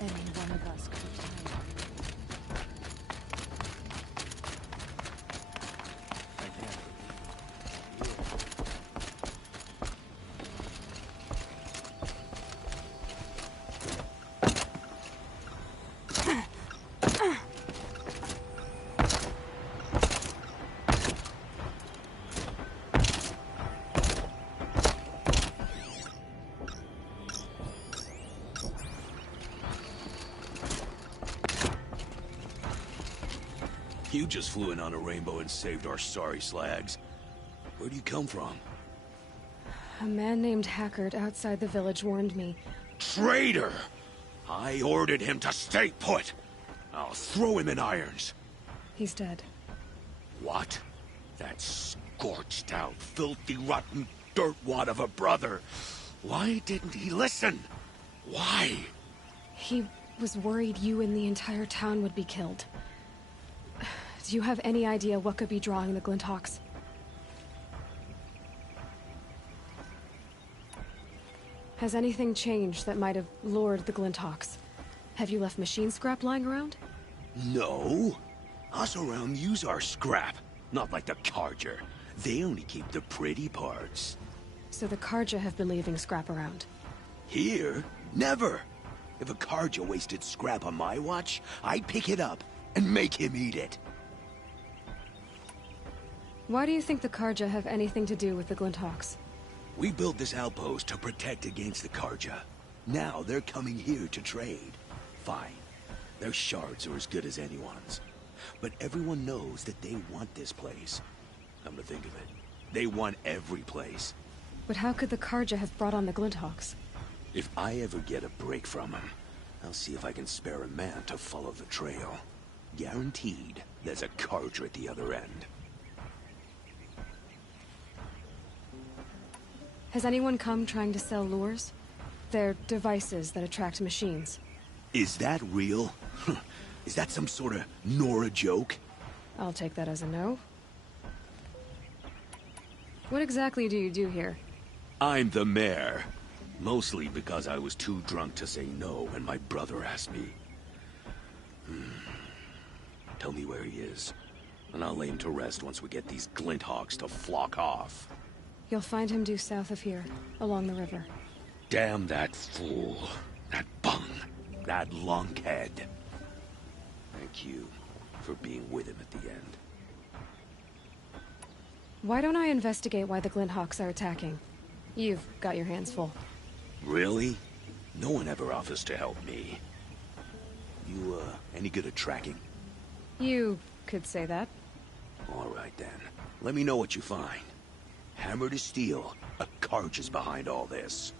Any one of us could die. You just flew in on a rainbow and saved our sorry slags. Where do you come from? A man named Hackard outside the village warned me. Traitor! I ordered him to stay put. I'll throw him in irons. He's dead. What? That scorched out, filthy, rotten dirtwad of a brother. Why didn't he listen? Why? He was worried you and the entire town would be killed. Do you have any idea what could be drawing the Glinthawks? Has anything changed that might have lured the Glinthawks? Have you left machine scrap lying around? No. Us around use our scrap. Not like the Carja. They only keep the pretty parts. So the Carja have been leaving scrap around? Here? Never. If a Carja wasted scrap on my watch, I'd pick it up and make him eat it. Why do you think the Carja have anything to do with the Glinthawks? We built this outpost to protect against the Carja. Now they're coming here to trade. Fine. Their shards are as good as anyone's. But everyone knows that they want this place. Come to think of it, they want every place. But how could the Carja have brought on the Glinthawks? If I ever get a break from them, I'll see if I can spare a man to follow the trail. Guaranteed, there's a Carja at the other end. Has anyone come trying to sell lures? They're devices that attract machines. Is that real? Is that some sort of Nora joke? I'll take that as a no. What exactly do you do here? I'm the mayor. Mostly because I was too drunk to say no when my brother asked me. Tell me where he is, and I'll lay him to rest once we get these Glinthawks to flock off. You'll find him due south of here, along the river. Damn that fool. That bung. That lunkhead. Thank you for being with him at the end. Why don't I investigate why the Glinthawks are attacking? You've got your hands full. Really? No one ever offers to help me. You, any good at tracking? You could say that. All right, then. Let me know what you find. Hammer to steel, a Carja is behind all this.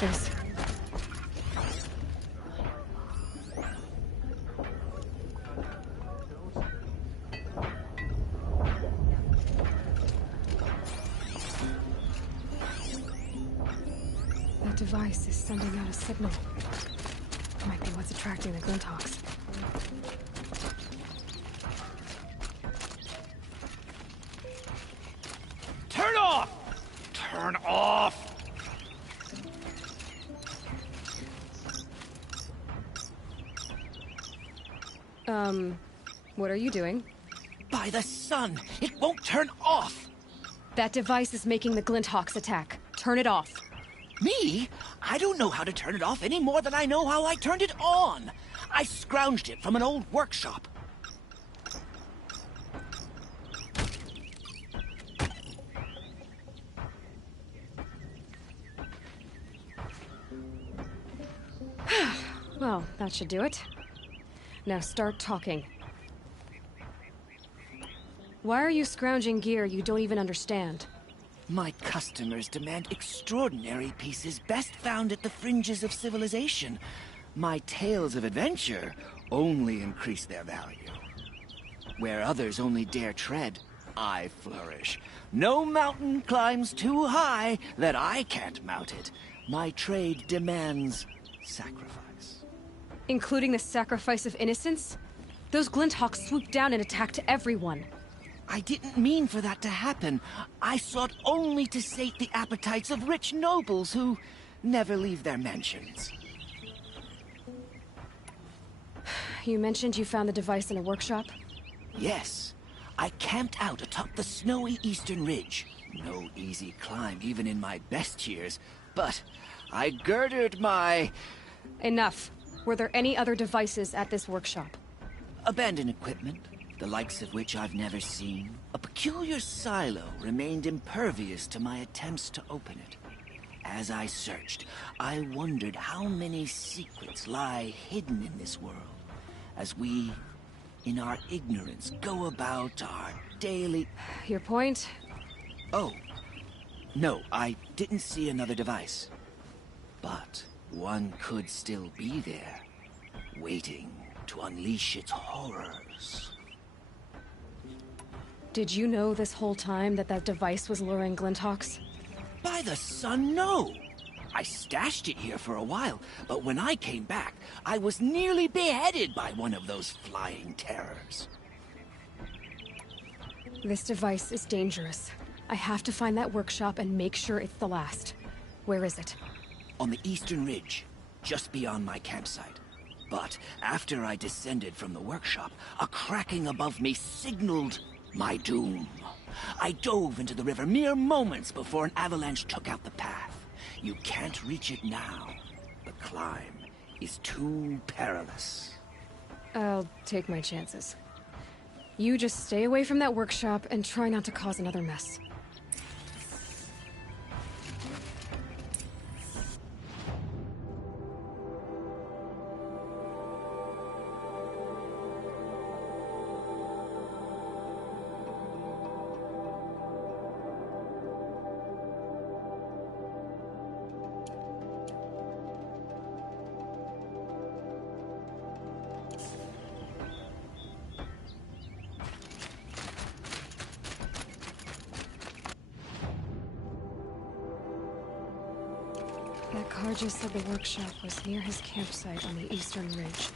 this. That device is sending out a signal. Might be what's attracting the Glinthawks. Turn off! Turn off! What are you doing? By the sun! It won't turn off! That device is making the Glinthawks attack. Turn it off. Me? I don't know how to turn it off any more than I know how I turned it on. I scrounged it from an old workshop. Well, that should do it. Now start talking. Why are you scrounging gear you don't even understand? My customers demand extraordinary pieces best found at the fringes of civilization. My tales of adventure only increase their value. Where others only dare tread, I flourish. No mountain climbs too high that I can't mount it. My trade demands sacrifice. Including the sacrifice of innocence? Those Glinthawks swooped down and attacked everyone. I didn't mean for that to happen. I sought only to sate the appetites of rich nobles who never leave their mansions. You mentioned you found the device in a workshop? Yes. I camped out atop the snowy eastern ridge. No easy climb, even in my best years. But I girded my... Enough. Were there any other devices at this workshop? Abandoned equipment, the likes of which I've never seen. A peculiar silo remained impervious to my attempts to open it. As I searched, I wondered how many secrets lie hidden in this world, as we, in our ignorance, go about our daily... Your point? Oh, no, I didn't see another device. But one could still be there, waiting to unleash its horrors. Did you know this whole time that that device was luring Glinthawks? By the sun, no! I stashed it here for a while, but when I came back, I was nearly beheaded by one of those flying terrors. This device is dangerous. I have to find that workshop and make sure it's the last. Where is it? On the eastern ridge, just beyond my campsite. But after I descended from the workshop, a cracking above me signaled my doom. I dove into the river mere moments before an avalanche took out the path. You can't reach it now. The climb is too perilous. I'll take my chances. You just stay away from that workshop and try not to cause another mess. That Karja said the workshop was near his campsite on the eastern ridge.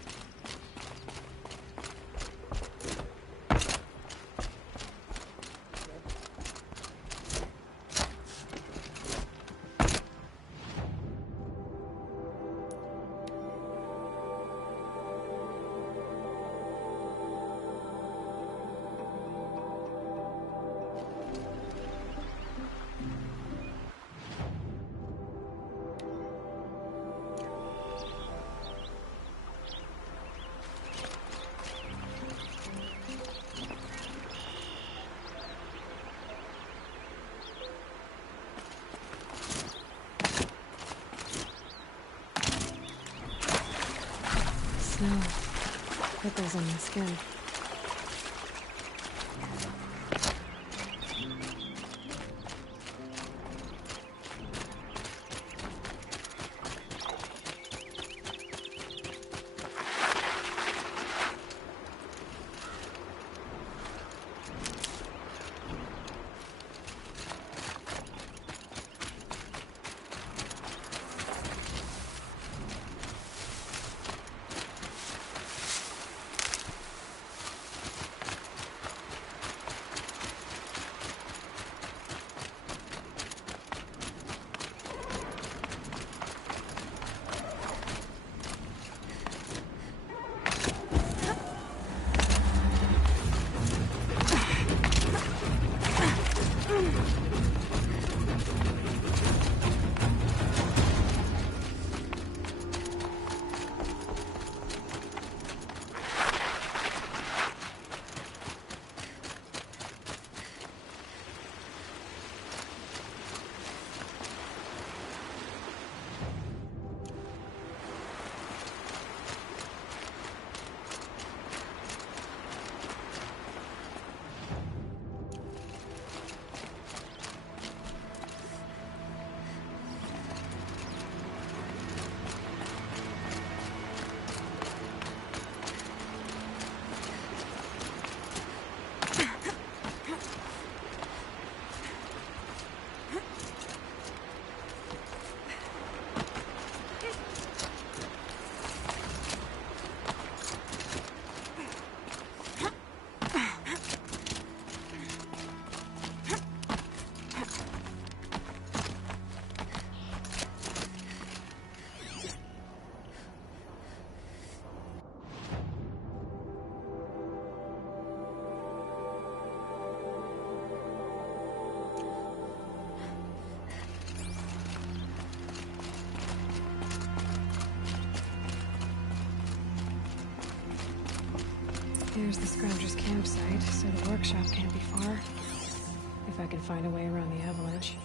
Snow. Prickles on my skin. There's the Scrounger's campsite, so the workshop can't be far. If I can find a way around the avalanche.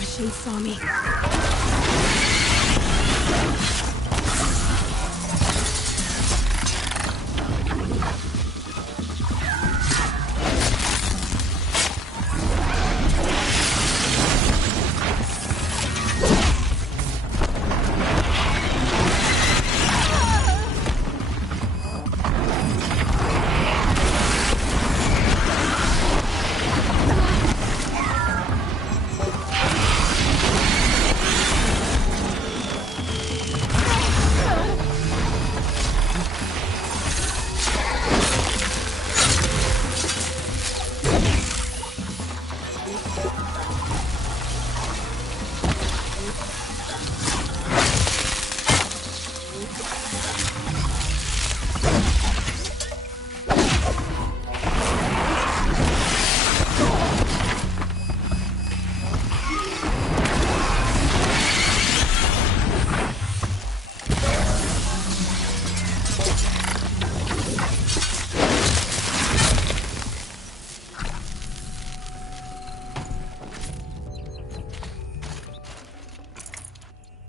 Machine saw me.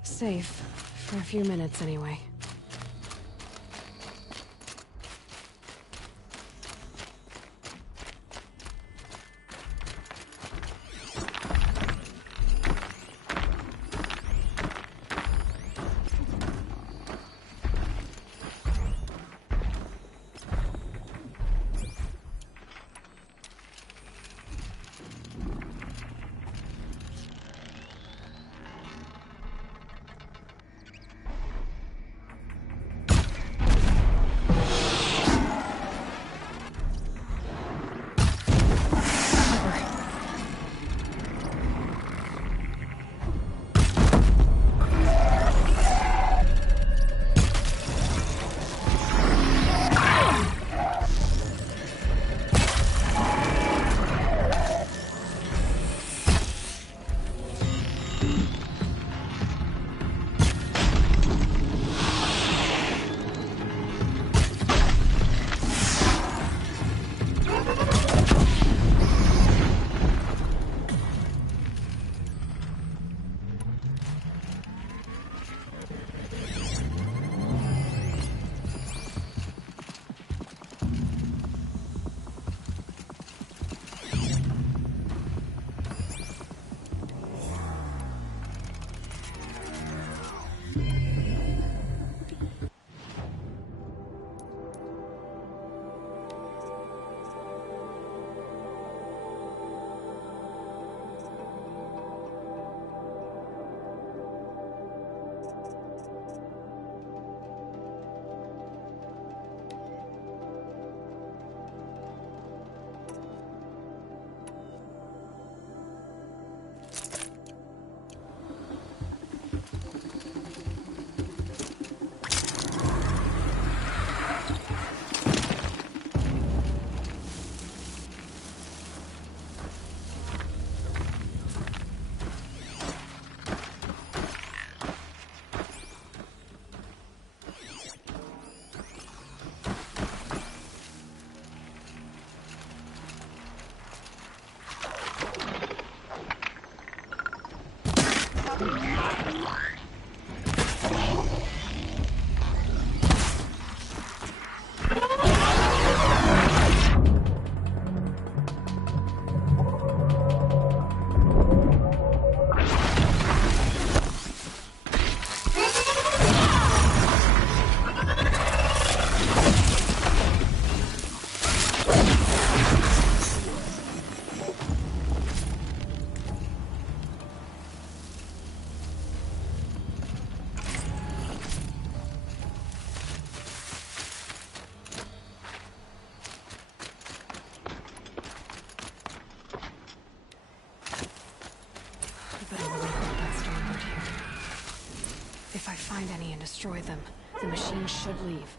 Safe. For a few minutes, anyway. find any and destroy them. The machine should leave.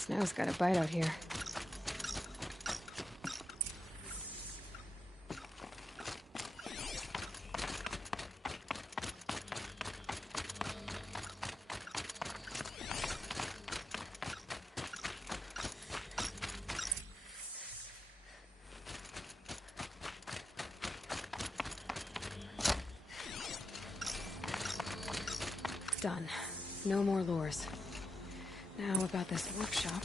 Snow's got a bite out here. Done. No more lures. Now about this workshop.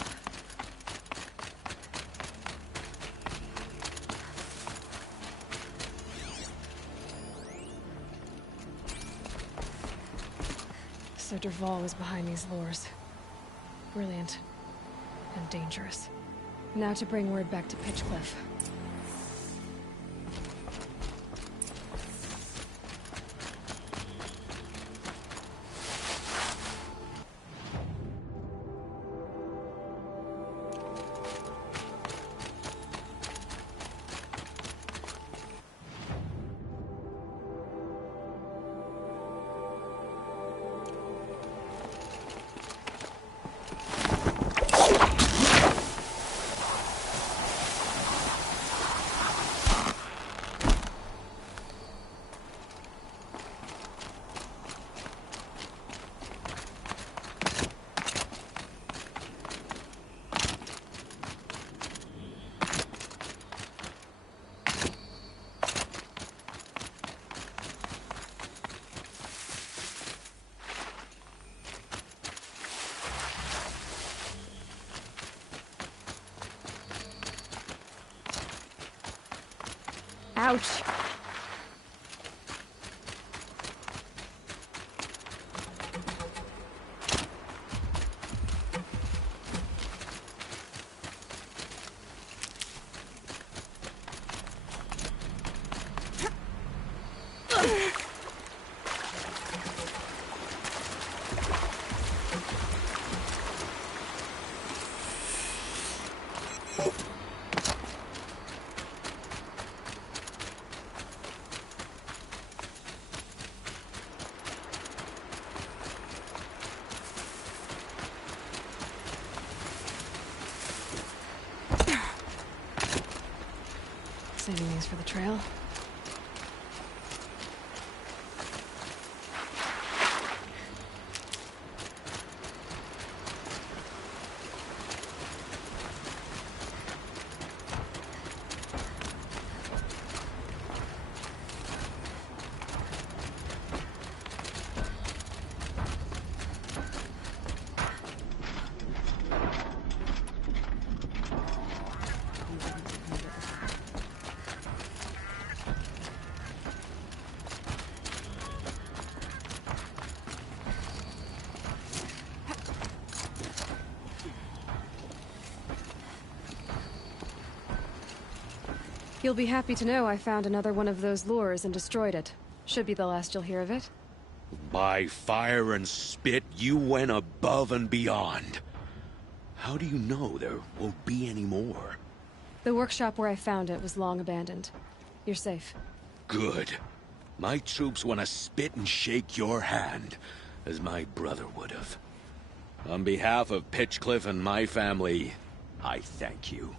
So Dervahl was behind these lures. Brilliant. And dangerous. Now to bring word back to Pitchcliff. Ouch! Saving these for the trail. You'll be happy to know I found another one of those lures and destroyed it. Should be the last you'll hear of it. By fire and spit, you went above and beyond. How do you know there won't be any more? The workshop where I found it was long abandoned. You're safe. Good. My troops want to spit and shake your hand, as my brother would have. On behalf of Pitchcliff and my family, I thank you.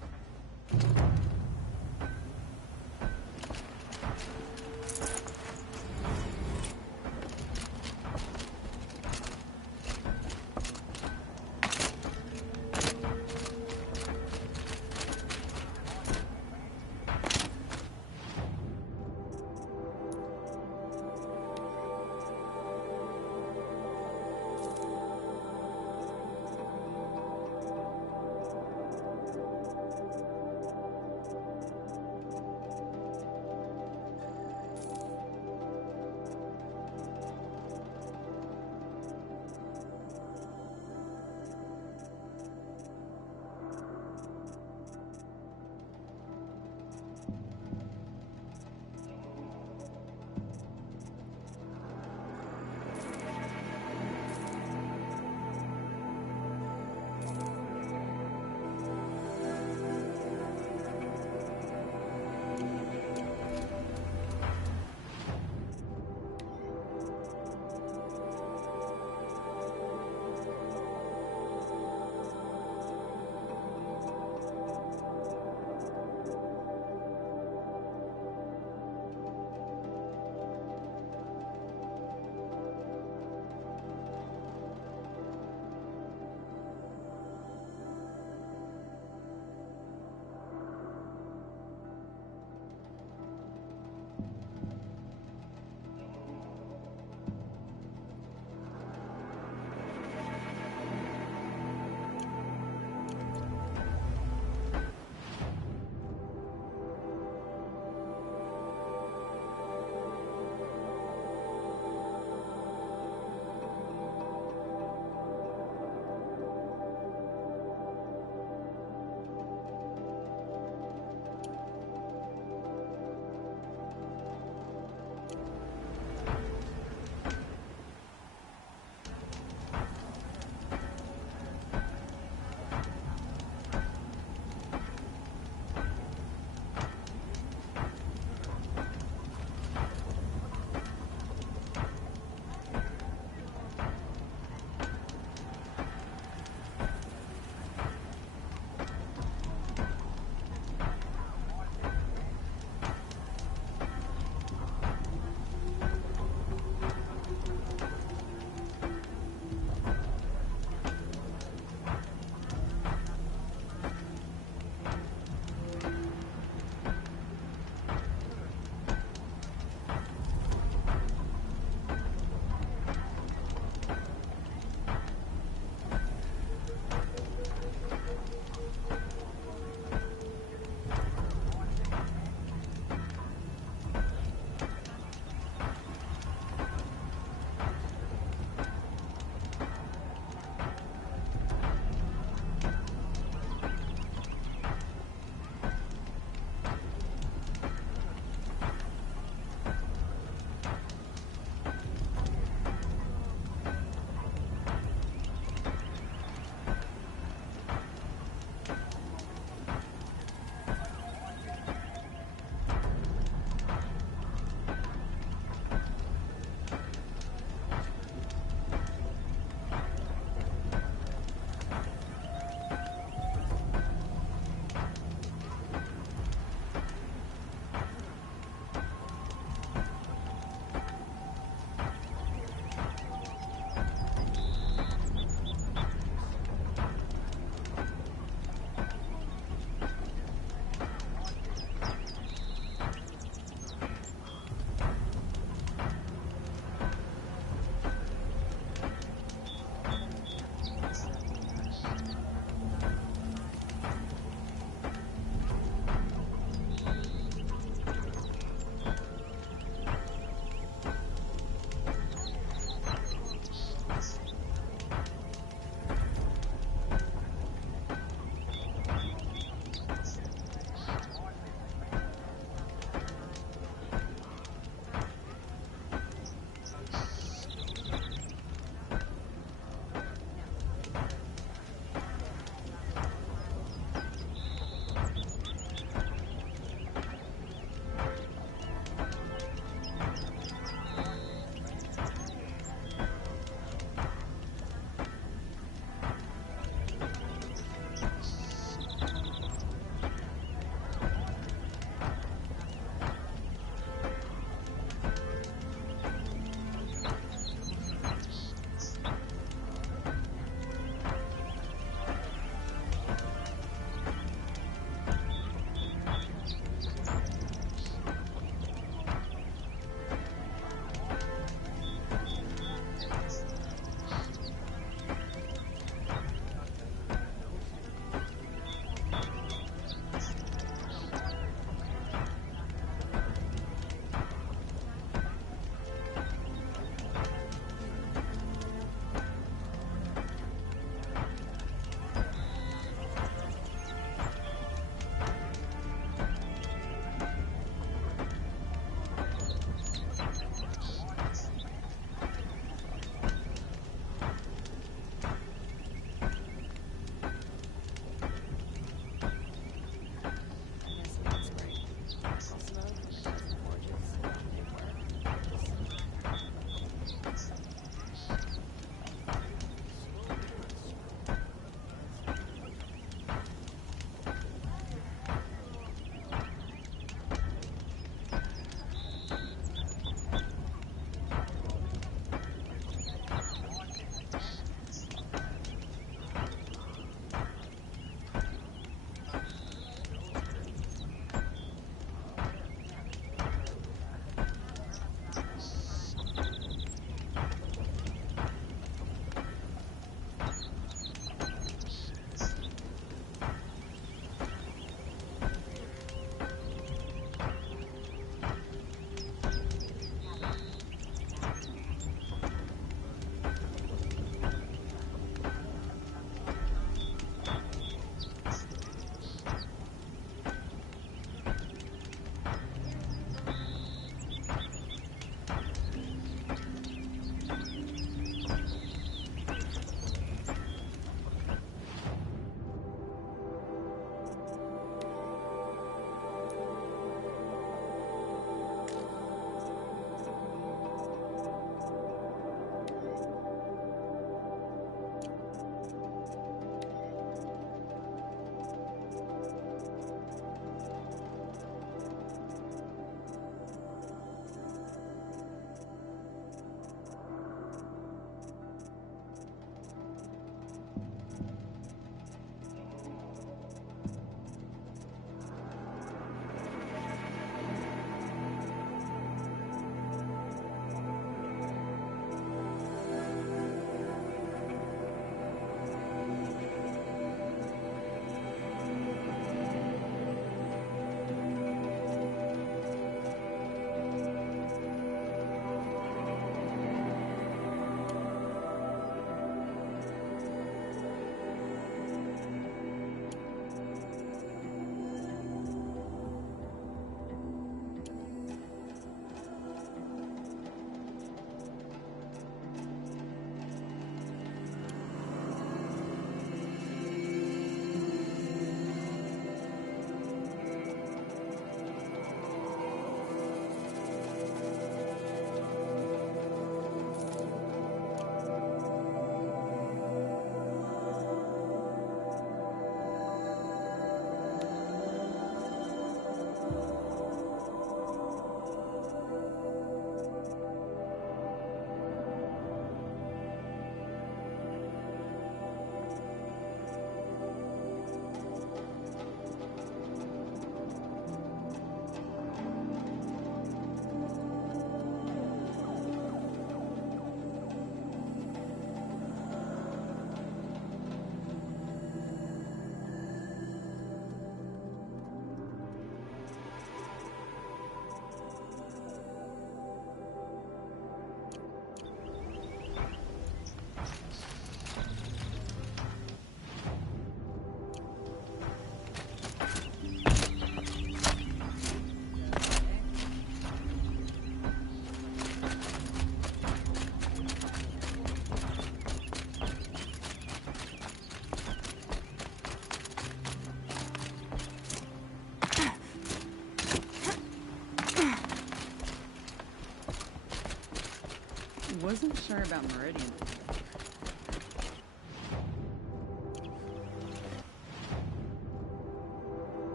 Sure about Meridian.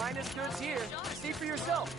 finest goods here. See for yourself.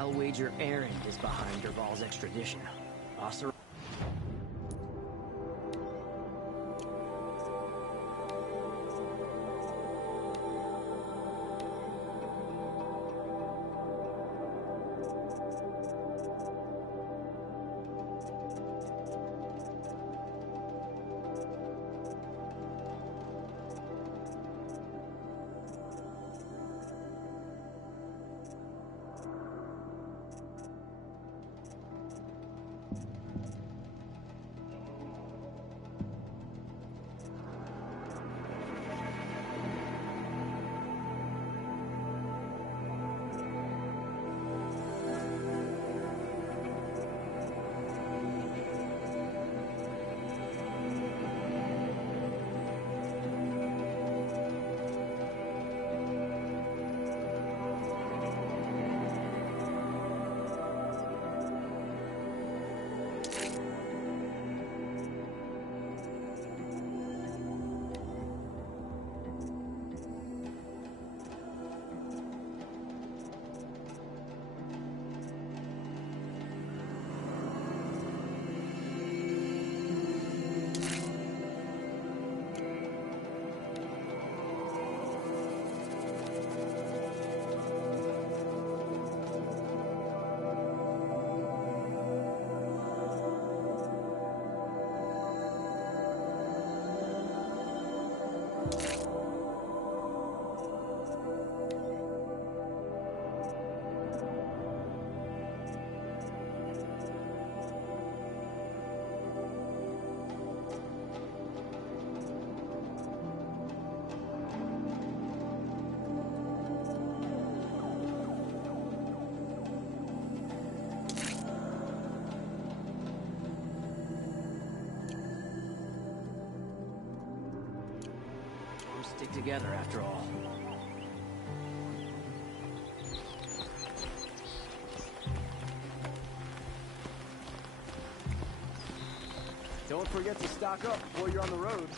I'll wager Aaron is behind Derval's extradition. Osir. Stick together after all. Don't forget to stock up before you're on the road.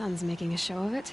Sun's making a show of it.